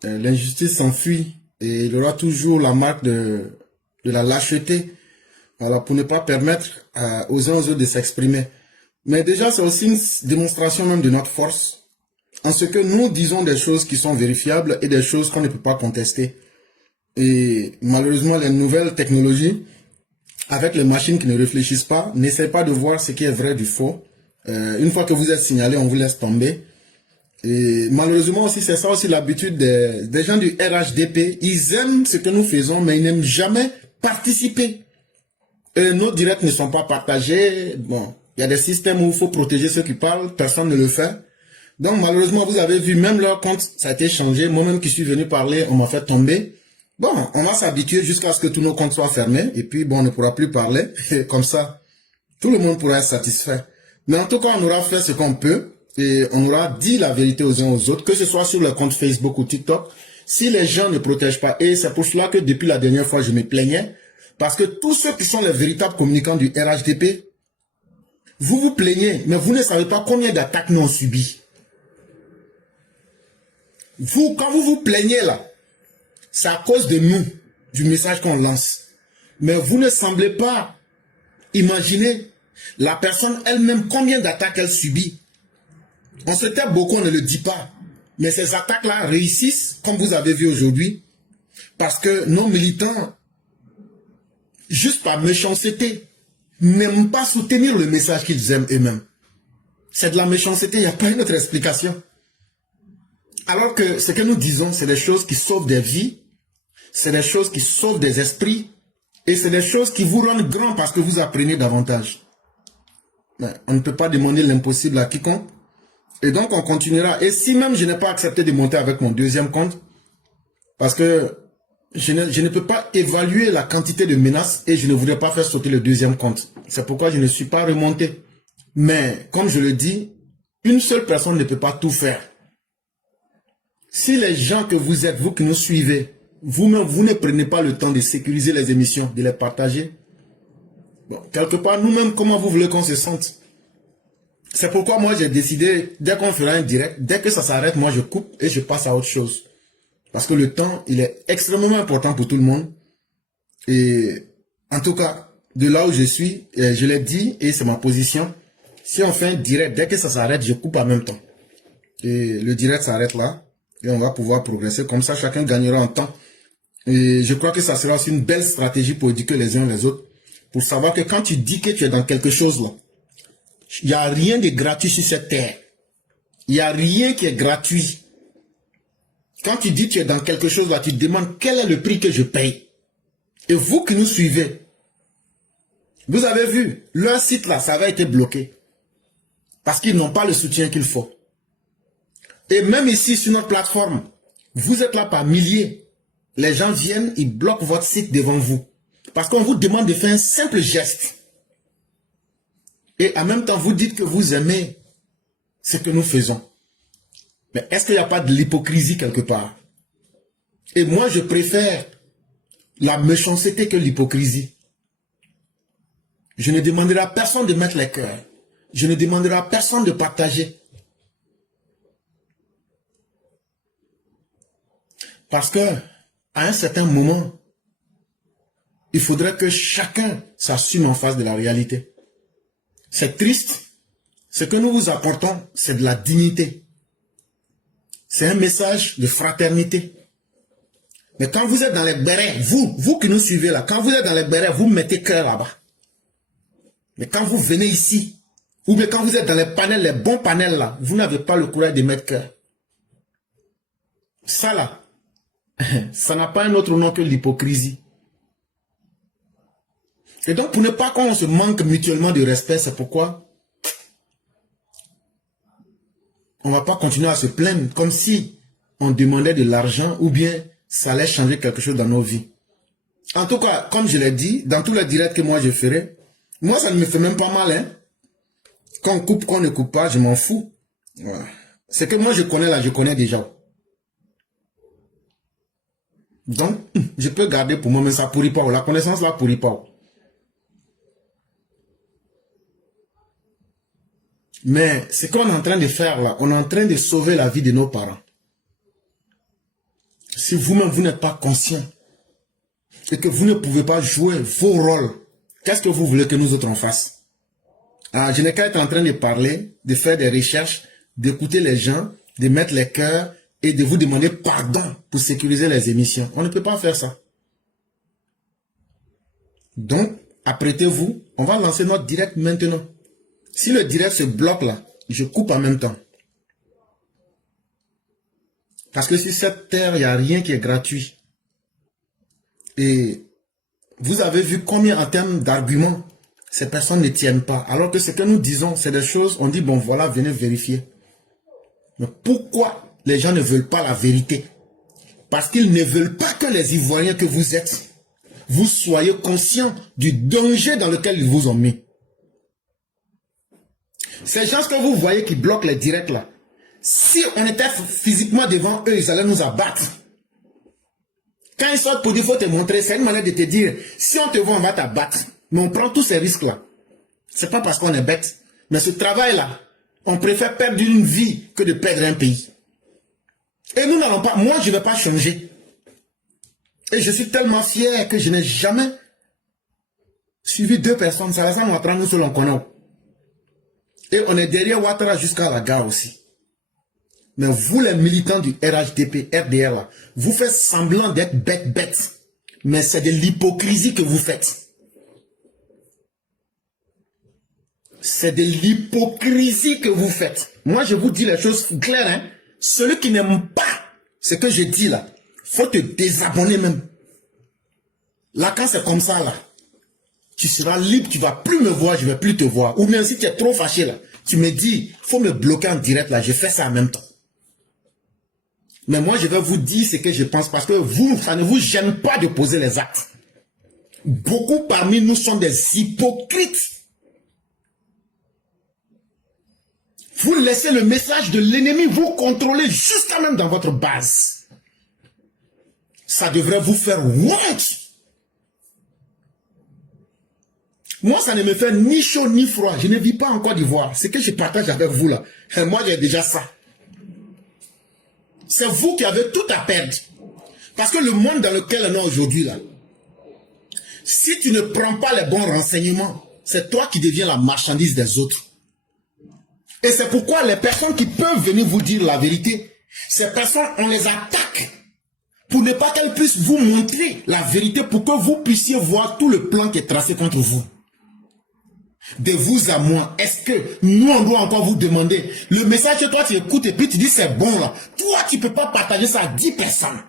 l'injustice s'enfuit. Et il y aura toujours la marque de la lâcheté. Voilà, pour ne pas permettre aux uns aux autres de s'exprimer. Mais déjà, c'est aussi une démonstration même de notre force. En ce que nous disons des choses qui sont vérifiables et des choses qu'on ne peut pas contester. Et malheureusement, les nouvelles technologies, avec les machines qui ne réfléchissent pas, n'essayent pas de voir ce qui est vrai du faux. Une fois que vous êtes signalé, on vous laisse tomber. Et malheureusement aussi, c'est ça aussi l'habitude des gens du RHDP. Ils aiment ce que nous faisons, mais ils n'aiment jamais participer. Et nos directs ne sont pas partagés. Bon, Il y a des systèmes où il faut protéger ceux qui parlent, personne ne le fait. Donc malheureusement, vous avez vu, même leur compte, ça a été changé. Moi-même qui suis venu parler, on m'a fait tomber. Bon, on va s'habituer jusqu'à ce que tous nos comptes soient fermés. Et puis, bon, on ne pourra plus parler. Et comme ça, tout le monde pourra être satisfait. Mais en tout cas, on aura fait ce qu'on peut. Et on aura dit la vérité aux uns aux autres, que ce soit sur le compte Facebook ou TikTok. Si les gens ne protègent pas, et c'est pour cela que depuis la dernière fois, je me plaignais. Parce que tous ceux qui sont les véritables communicants du RHDP, vous vous plaignez, mais vous ne savez pas combien d'attaques nous ont subi. Vous, quand vous vous plaignez là, c'est à cause de nous, du message qu'on lance. Mais vous ne semblez pas imaginer la personne elle-même, combien d'attaques elle subit. On se tait beaucoup, on ne le dit pas. Mais ces attaques-là réussissent, comme vous avez vu aujourd'hui, parce que nos militants, juste par méchanceté, n'aiment pas soutenir le message qu'ils aiment eux-mêmes. C'est de la méchanceté, il n'y a pas une autre explication. Alors que ce que nous disons, c'est des choses qui sauvent des vies, c'est des choses qui sauvent des esprits, et c'est des choses qui vous rendent grand parce que vous apprenez davantage. Mais on ne peut pas demander l'impossible à quiconque. Et donc on continuera. Et si même je n'ai pas accepté de monter avec mon deuxième compte, parce que je ne peux pas évaluer la quantité de menaces et je ne voudrais pas faire sauter le deuxième compte. C'est pourquoi je ne suis pas remonté. Mais comme je le dis, une seule personne ne peut pas tout faire. Si les gens que vous êtes, vous qui nous suivez, vous-même, vous ne prenez pas le temps de sécuriser les émissions, de les partager, bon, quelque part, nous-mêmes, comment vous voulez qu'on se sente? C'est pourquoi moi, j'ai décidé, dès qu'on fera un direct, dès que ça s'arrête, moi, je coupe et je passe à autre chose. Parce que le temps, il est extrêmement important pour tout le monde. Et en tout cas, de là où je suis, je l'ai dit et c'est ma position. Si on fait un direct, dès que ça s'arrête, je coupe en même temps. Et le direct s'arrête là. Et on va pouvoir progresser. Comme ça, chacun gagnera en temps. Et je crois que ça sera aussi une belle stratégie pour éduquer les uns les autres. Pour savoir que quand tu dis que tu es dans quelque chose là, il n'y a rien de gratuit sur cette terre. Il n'y a rien qui est gratuit. Quand tu dis que tu es dans quelque chose là, tu te demandes quel est le prix que je paye. Et vous qui nous suivez, vous avez vu, leur site là, ça avait été bloqué. Parce qu'ils n'ont pas le soutien qu'il faut. Et même ici sur notre plateforme, vous êtes là par milliers. Les gens viennent, ils bloquent votre site devant vous. Parce qu'on vous demande de faire un simple geste. Et en même temps, vous dites que vous aimez ce que nous faisons. Mais est-ce qu'il n'y a pas de l'hypocrisie quelque part? Et moi, je préfère la méchanceté que l'hypocrisie. Je ne demanderai à personne de mettre les cœurs. Je ne demanderai à personne de partager. Parce que, à un certain moment, il faudrait que chacun s'assume en face de la réalité. C'est triste. Ce que nous vous apportons, c'est de la dignité. C'est un message de fraternité. Mais quand vous êtes dans les bérets, vous qui nous suivez là, quand vous êtes dans les bérets, vous mettez cœur là-bas. Mais quand vous venez ici, ou bien quand vous êtes dans les panels, les bons panels là, vous n'avez pas le courage de mettre cœur. Ça là, ça n'a pas un autre nom que l'hypocrisie. Et donc pour ne pas qu'on se manque mutuellement de respect, c'est pourquoi on ne va pas continuer à se plaindre comme si on demandait de l'argent ou bien ça allait changer quelque chose dans nos vies. En tout cas, comme je l'ai dit, dans tous les directs que moi je ferai, moi ça ne me fait même pas mal. Hein? Qu'on coupe, qu'on ne coupe pas, je m'en fous. Voilà. Ce que moi je connais là, je connais déjà. Donc, je peux garder pour moi, mais ça ne pourrit pas. La connaissance là ne pourrit pas. Mais ce qu'on est en train de faire là, on est en train de sauver la vie de nos parents. Si vous-même, vous n'êtes pas conscient et que vous ne pouvez pas jouer vos rôles, qu'est-ce que vous voulez que nous autres en fassent? Ah, je n'ai qu'à être en train de parler, de faire des recherches, d'écouter les gens, de mettre les cœurs et de vous demander pardon pour sécuriser les émissions. On ne peut pas faire ça. Donc, apprêtez-vous, on va lancer notre direct maintenant. Si le direct se bloque là, je coupe en même temps. Parce que sur cette terre, il n'y a rien qui est gratuit. Et vous avez vu combien en termes d'arguments, Ces personnes ne tiennent pas. Alors que ce que nous disons, c'est des choses, on dit, bon voilà, venez vérifier. Mais pourquoi les gens ne veulent pas la vérité? Parce qu'ils ne veulent pas que les Ivoiriens que vous êtes, vous soyez conscients du danger dans lequel ils vous ont mis. Ces gens que vous voyez qui bloquent les directs là, si on était physiquement devant eux, ils allaient nous abattre. Quand ils sortent pour dire, il faut te montrer, c'est une manière de te dire, si on te voit, on va t'abattre. Mais on prend tous ces risques-là. C'est pas parce qu'on est bête. Mais ce travail-là, on préfère perdre une vie que de perdre un pays. Et nous n'allons pas, moi je ne vais pas changer. Et je suis tellement fier que je n'ai jamais suivi 2 personnes. Ça va Ouattara, nous seuls on connaît. Et on est derrière Ouattara jusqu'à la gare aussi. Mais vous les militants du RHDP, RDR, là, vous faites semblant d'être bête. Mais c'est de l'hypocrisie que vous faites. C'est de l'hypocrisie que vous faites. Moi, je vous dis les choses claires. Hein? Celui qui n'aime pas ce que je dis là, faut te désabonner même. Là, quand c'est comme ça, là, tu seras libre, tu vas plus me voir, je vais plus te voir. Ou bien si tu es trop fâché là, tu me dis, faut me bloquer en direct là, je fais ça en même temps. Mais moi, je vais vous dire ce que je pense parce que vous, ça ne vous gêne pas de poser les actes. Beaucoup parmi nous sont des hypocrites. Vous laissez le message de l'ennemi vous contrôler jusqu'à même dans votre base. Ça devrait vous faire honte. Moi, ça ne me fait ni chaud ni froid. Je ne vis pas en Côte d'Ivoire. Ce que je partage avec vous là, moi j'ai déjà ça. C'est vous qui avez tout à perdre. Parce que le monde dans lequel on est aujourd'hui là, si tu ne prends pas les bons renseignements, c'est toi qui deviens la marchandise des autres. Et c'est pourquoi les personnes qui peuvent venir vous dire la vérité, ces personnes, on les attaque pour ne pas qu'elles puissent vous montrer la vérité, pour que vous puissiez voir tout le plan qui est tracé contre vous. De vous à moi, est-ce que nous on doit encore vous demander le message que toi tu écoutes et puis tu dis c'est bon là, toi tu peux pas partager ça à 10 personnes.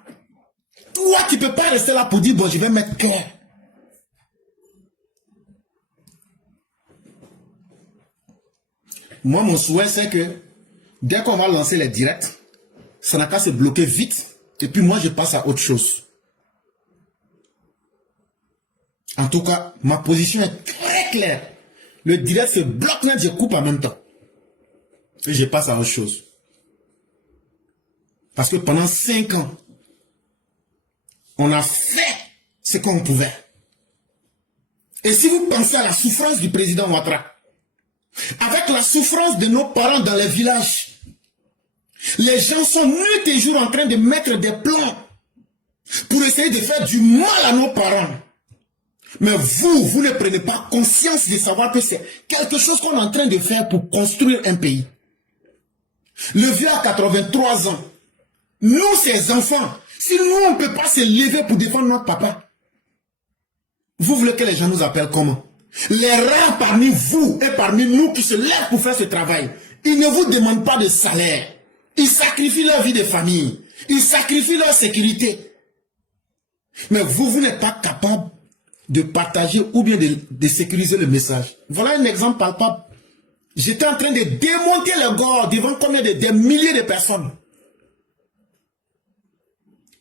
Toi tu peux pas rester là pour dire bon je vais mettre cœur. Moi mon souhait c'est que dès qu'on va lancer les directs, ça n'a qu'à se bloquer vite et puis moi je passe à autre chose. En tout cas ma position est très claire. Le direct se bloque net, je coupe en même temps. Et je passe à autre chose. Parce que pendant 5 ans, on a fait ce qu'on pouvait. Et si vous pensez à la souffrance du président Ouattara, avec la souffrance de nos parents dans les villages, les gens sont nuit et jour en train de mettre des plans pour essayer de faire du mal à nos parents. Mais vous ne prenez pas conscience de savoir que c'est quelque chose qu'on est en train de faire pour construire un pays. Le vieux a 83 ans. Nous, ses enfants, si nous, on ne peut pas se lever pour défendre notre papa, vous voulez que les gens nous appellent comment? Les rares parmi vous et parmi nous qui se lèvent pour faire ce travail, ils ne vous demandent pas de salaire. Ils sacrifient leur vie de famille. Ils sacrifient leur sécurité. Mais vous n'êtes pas capable de partager ou bien de sécuriser le message. Voilà un exemple palpable. J'étais en train de démonter le gore devant combien des milliers de personnes.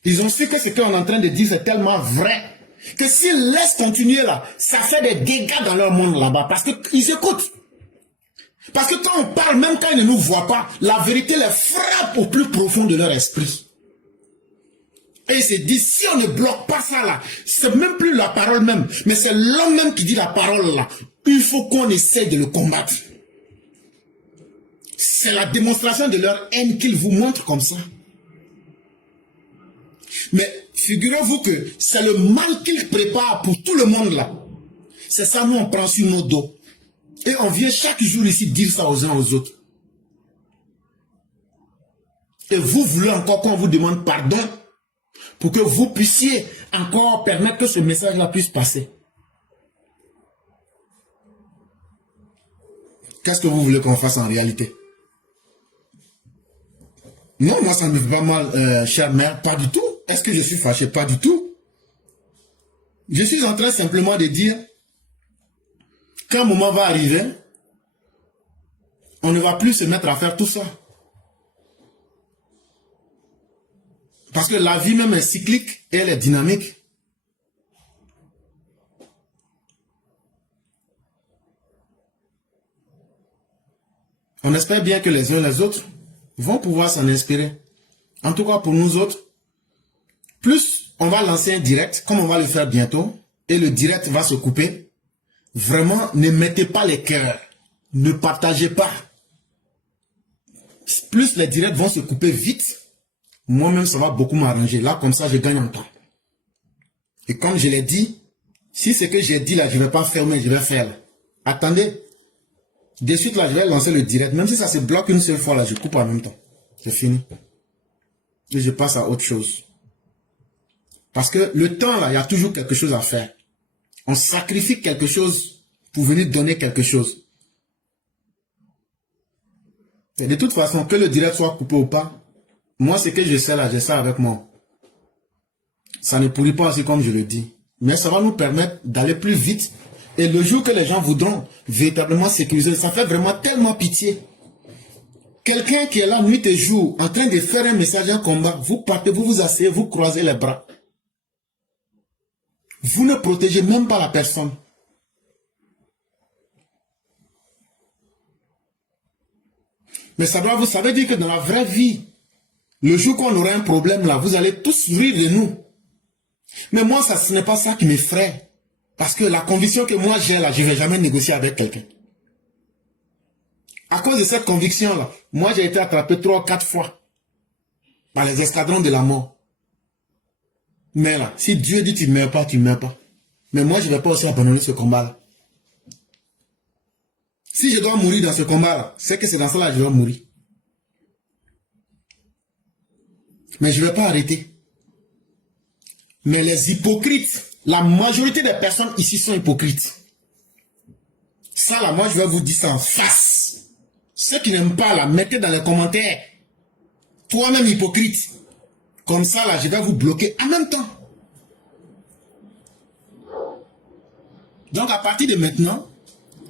Ils ont su que ce qu'on est en train de dire c'est tellement vrai que s'ils laissent continuer là, ça fait des dégâts dans leur monde là-bas parce qu'ils écoutent. Parce que quand on parle, même quand ils ne nous voient pas, la vérité les frappe au plus profond de leur esprit. Et il se dit, si on ne bloque pas ça là, c'est même plus la parole même, mais c'est l'homme même qui dit la parole là. Il faut qu'on essaie de le combattre. C'est la démonstration de leur haine qu'ils vous montrent comme ça. Mais figurez-vous que c'est le mal qu'ils préparent pour tout le monde là. C'est ça, nous on prend sur nos dos. Et on vient chaque jour ici dire ça aux uns aux autres. Et vous voulez encore qu'on vous demande pardon pour que vous puissiez encore permettre que ce message-là puisse passer. Qu'est-ce que vous voulez qu'on fasse en réalité? Non, moi ça ne me fait pas mal, chère mère, pas du tout. Est-ce que je suis fâché? Pas du tout. Je suis en train simplement de dire, Quand un moment va arriver, on ne va plus se mettre à faire tout ça. Parce que la vie même est cyclique et elle est dynamique. On espère bien que les uns et les autres vont pouvoir s'en inspirer. En tout cas pour nous autres, plus on va lancer un direct, comme on va le faire bientôt, et le direct va se couper, vraiment ne mettez pas les cœurs, ne partagez pas. Plus les directs vont se couper vite, moi-même ça va beaucoup m'arranger. Là comme ça je gagne en temps. Et comme je l'ai dit, si ce que j'ai dit là, je ne vais pas fermer, je vais faire là. Attendez. De suite là, je vais lancer le direct. Même si ça se bloque une seule fois là, je coupe en même temps. C'est fini. Et je passe à autre chose. Parce que le temps là, il y a toujours quelque chose à faire. On sacrifie quelque chose pour venir donner quelque chose. Et de toute façon, que le direct soit coupé ou pas, moi ce que je sais là, j'ai ça avec moi. Ça ne pourrit pas aussi comme je le dis. Mais ça va nous permettre d'aller plus vite. Et le jour que les gens voudront véritablement sécuriser, ça fait vraiment tellement pitié. Quelqu'un qui est là nuit et jour, en train de faire un message, un combat, vous partez, vous vous asseyez, vous croisez les bras. Vous ne protégez même pas la personne. Mais ça veut dire que dans la vraie vie, le jour qu'on aura un problème là, vous allez tous rire de nous. Mais moi, ce n'est pas ça qui m'effraie. Parce que la conviction que moi j'ai là, je ne vais jamais négocier avec quelqu'un. À cause de cette conviction là, moi j'ai été attrapé 3 ou 4 fois par les escadrons de la mort. Mais là, si Dieu dit tu ne meurs pas, tu ne meurs pas. Mais moi je ne vais pas aussi abandonner ce combat là. Si je dois mourir dans ce combat là, c'est que c'est dans ça là que je dois mourir. Mais je ne vais pas arrêter. Mais les hypocrites, la majorité des personnes ici sont hypocrites. Ça là, moi je vais vous dire ça en face. Ceux qui n'aiment pas là, mettez dans les commentaires. Toi-même hypocrite. Comme ça là, je vais vous bloquer en même temps. Donc à partir de maintenant,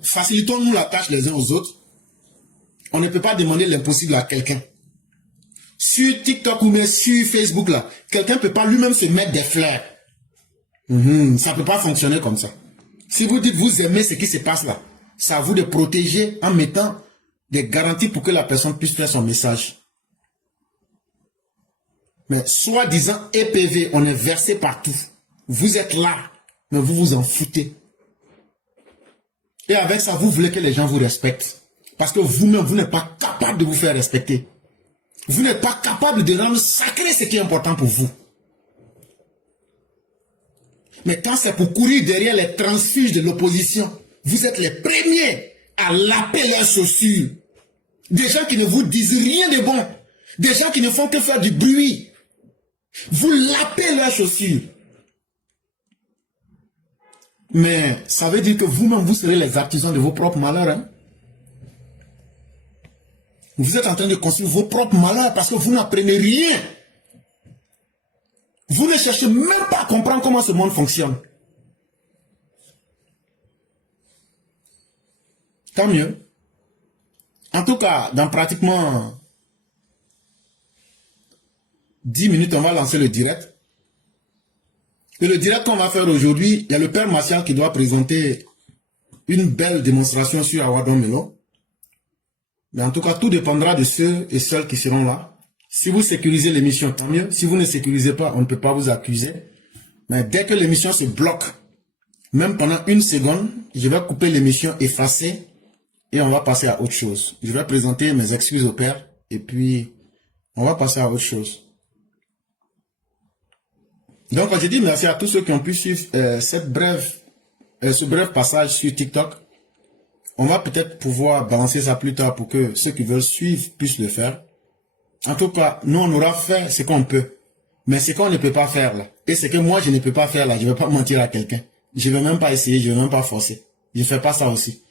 facilitons-nous la tâche les uns aux autres. On ne peut pas demander l'impossible à quelqu'un. Sur TikTok ou même sur Facebook là, quelqu'un ne peut pas lui-même se mettre des fleurs. Ça ne peut pas fonctionner comme ça. Si vous dites vous aimez ce qui se passe là, c'est à vous de protéger en mettant des garanties pour que la personne puisse faire son message. Mais soi-disant EPV, on est versé partout. Vous êtes là, mais vous vous en foutez. Et avec ça, vous voulez que les gens vous respectent. Parce que vous-même, vous n'êtes pas capable de vous faire respecter. Vous n'êtes pas capable de rendre sacré ce qui est important pour vous. Mais quand c'est pour courir derrière les transfuges de l'opposition, vous êtes les premiers à laper leurs chaussures. Des gens qui ne vous disent rien de bon. Des gens qui ne font que faire du bruit. Vous lapez leurs chaussures. Mais ça veut dire que vous-même, vous serez les artisans de vos propres malheurs. Hein? Vous êtes en train de construire vos propres malheurs parce que vous n'apprenez rien. Vous ne cherchez même pas à comprendre comment ce monde fonctionne. Tant mieux. En tout cas, dans pratiquement 10 minutes, on va lancer le direct. Et le direct qu'on va faire aujourd'hui, il y a le père Martial qui doit présenter une belle démonstration sur Awadon Melo. Mais en tout cas, tout dépendra de ceux et celles qui seront là. Si vous sécurisez l'émission, tant mieux. Si vous ne sécurisez pas, on ne peut pas vous accuser. Mais dès que l'émission se bloque, même pendant 1 seconde, je vais couper l'émission, effacer, et on va passer à autre chose. Je vais présenter mes excuses au père, et puis on va passer à autre chose. Donc, je dis merci à tous ceux qui ont pu suivre ce bref passage sur TikTok. On va peut-être pouvoir balancer ça plus tard pour que ceux qui veulent suivre puissent le faire. En tout cas, nous, on aura fait ce qu'on peut. Mais ce qu'on ne peut pas faire là, et ce que moi, je ne peux pas faire là, je ne vais pas mentir à quelqu'un. Je ne vais même pas essayer, je ne vais même pas forcer. Je ne fais pas ça aussi.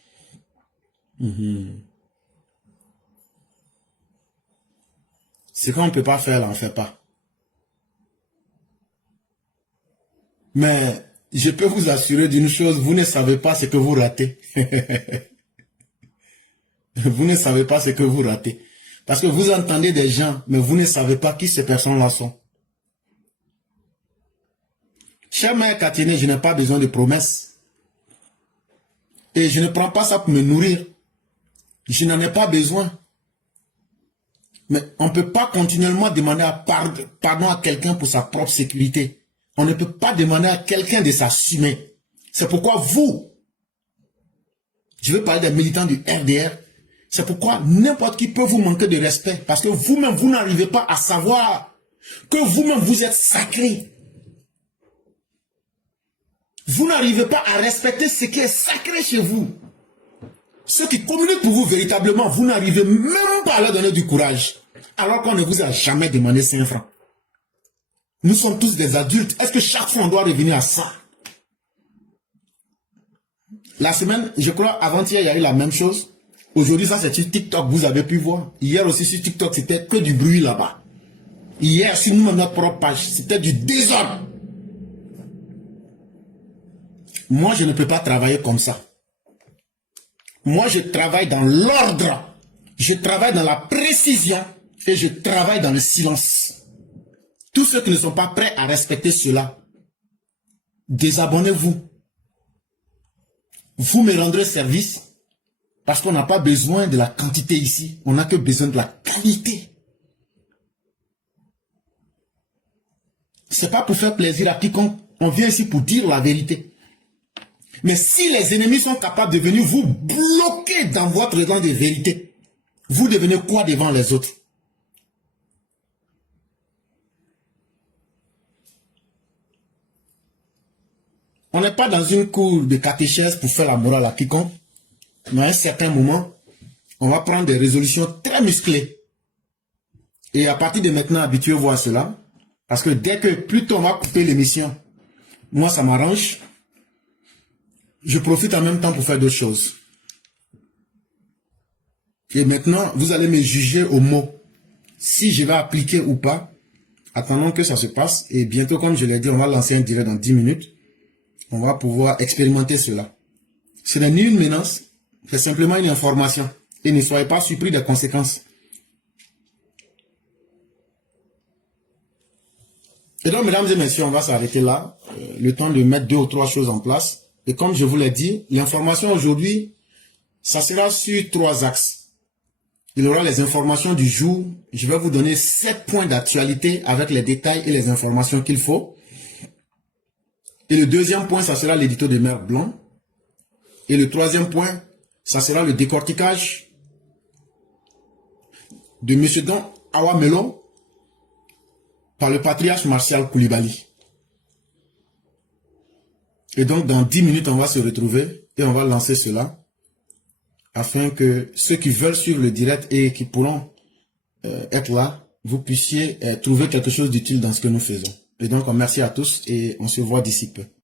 Ce qu'on ne peut pas faire là, on ne fait pas. Mais je peux vous assurer d'une chose, vous ne savez pas ce que vous ratez. Vous ne savez pas ce que vous ratez. Parce que vous entendez des gens, mais vous ne savez pas qui ces personnes-là sont. Cher Mère Katiene, je n'ai pas besoin de promesses. Et je ne prends pas ça pour me nourrir. Je n'en ai pas besoin. Mais on ne peut pas continuellement demander pardon à quelqu'un pour sa propre sécurité. On ne peut pas demander à quelqu'un de s'assumer. C'est pourquoi vous, je veux parler des militants du RDR, c'est pourquoi n'importe qui peut vous manquer de respect. Parce que vous-même, vous n'arrivez pas à savoir que vous-même, vous êtes sacré. Vous n'arrivez pas à respecter ce qui est sacré chez vous. Ceux qui communiquent pour vous véritablement, vous n'arrivez même pas à leur donner du courage. Alors qu'on ne vous a jamais demandé 5 francs. Nous sommes tous des adultes. Est-ce que chaque fois on doit revenir à ça? La semaine, je crois, avant-hier, il y a eu la même chose. Aujourd'hui, ça c'est sur TikTok, vous avez pu voir. Hier aussi sur TikTok, c'était que du bruit là-bas. Hier, sur notre propre page, c'était du désordre. Moi, je ne peux pas travailler comme ça. Moi, je travaille dans l'ordre. Je travaille dans la précision. Et je travaille dans le silence. Tous ceux qui ne sont pas prêts à respecter cela, désabonnez-vous. Vous me rendrez service. Parce qu'on n'a pas besoin de la quantité ici. On n'a que besoin de la qualité. C'est pas pour faire plaisir à quiconque. On vient ici pour dire la vérité. Mais si les ennemis sont capables de venir vous bloquer dans votre élan de vérité, vous devenez quoi devant les autres? On n'est pas dans une cour de catéchèse pour faire la morale à quiconque. Mais à un certain moment, on va prendre des résolutions très musclées. Et à partir de maintenant, habituez-vous à cela. Parce que dès que plus tôt on va couper l'émission, moi ça m'arrange. Je profite en même temps pour faire d'autres choses. Et maintenant, vous allez me juger au mot. Si je vais appliquer ou pas, attendons que ça se passe. Et bientôt, comme je l'ai dit, on va lancer un direct dans 10 minutes. On va pouvoir expérimenter cela. Ce n'est ni une menace. C'est simplement une information. Et ne soyez pas surpris des conséquences. Et donc, mesdames et messieurs, on va s'arrêter là. Le temps de mettre 2 ou 3 choses en place. Et comme je vous l'ai dit, l'information aujourd'hui, ça sera sur 3 axes. Il y aura les informations du jour. Je vais vous donner 7 points d'actualité avec les détails et les informations qu'il faut. Et le deuxième point, ça sera l'édito de Mère Blanc. Et le troisième point, ça sera le décortiquage de M. Don Awa Melo par le patriarche Martial Koulibaly. Et donc, dans 10 minutes, on va se retrouver et on va lancer cela afin que ceux qui veulent suivre le direct et qui pourront être là, vous puissiez trouver quelque chose d'utile dans ce que nous faisons. Et donc, merci à tous et on se voit d'ici peu.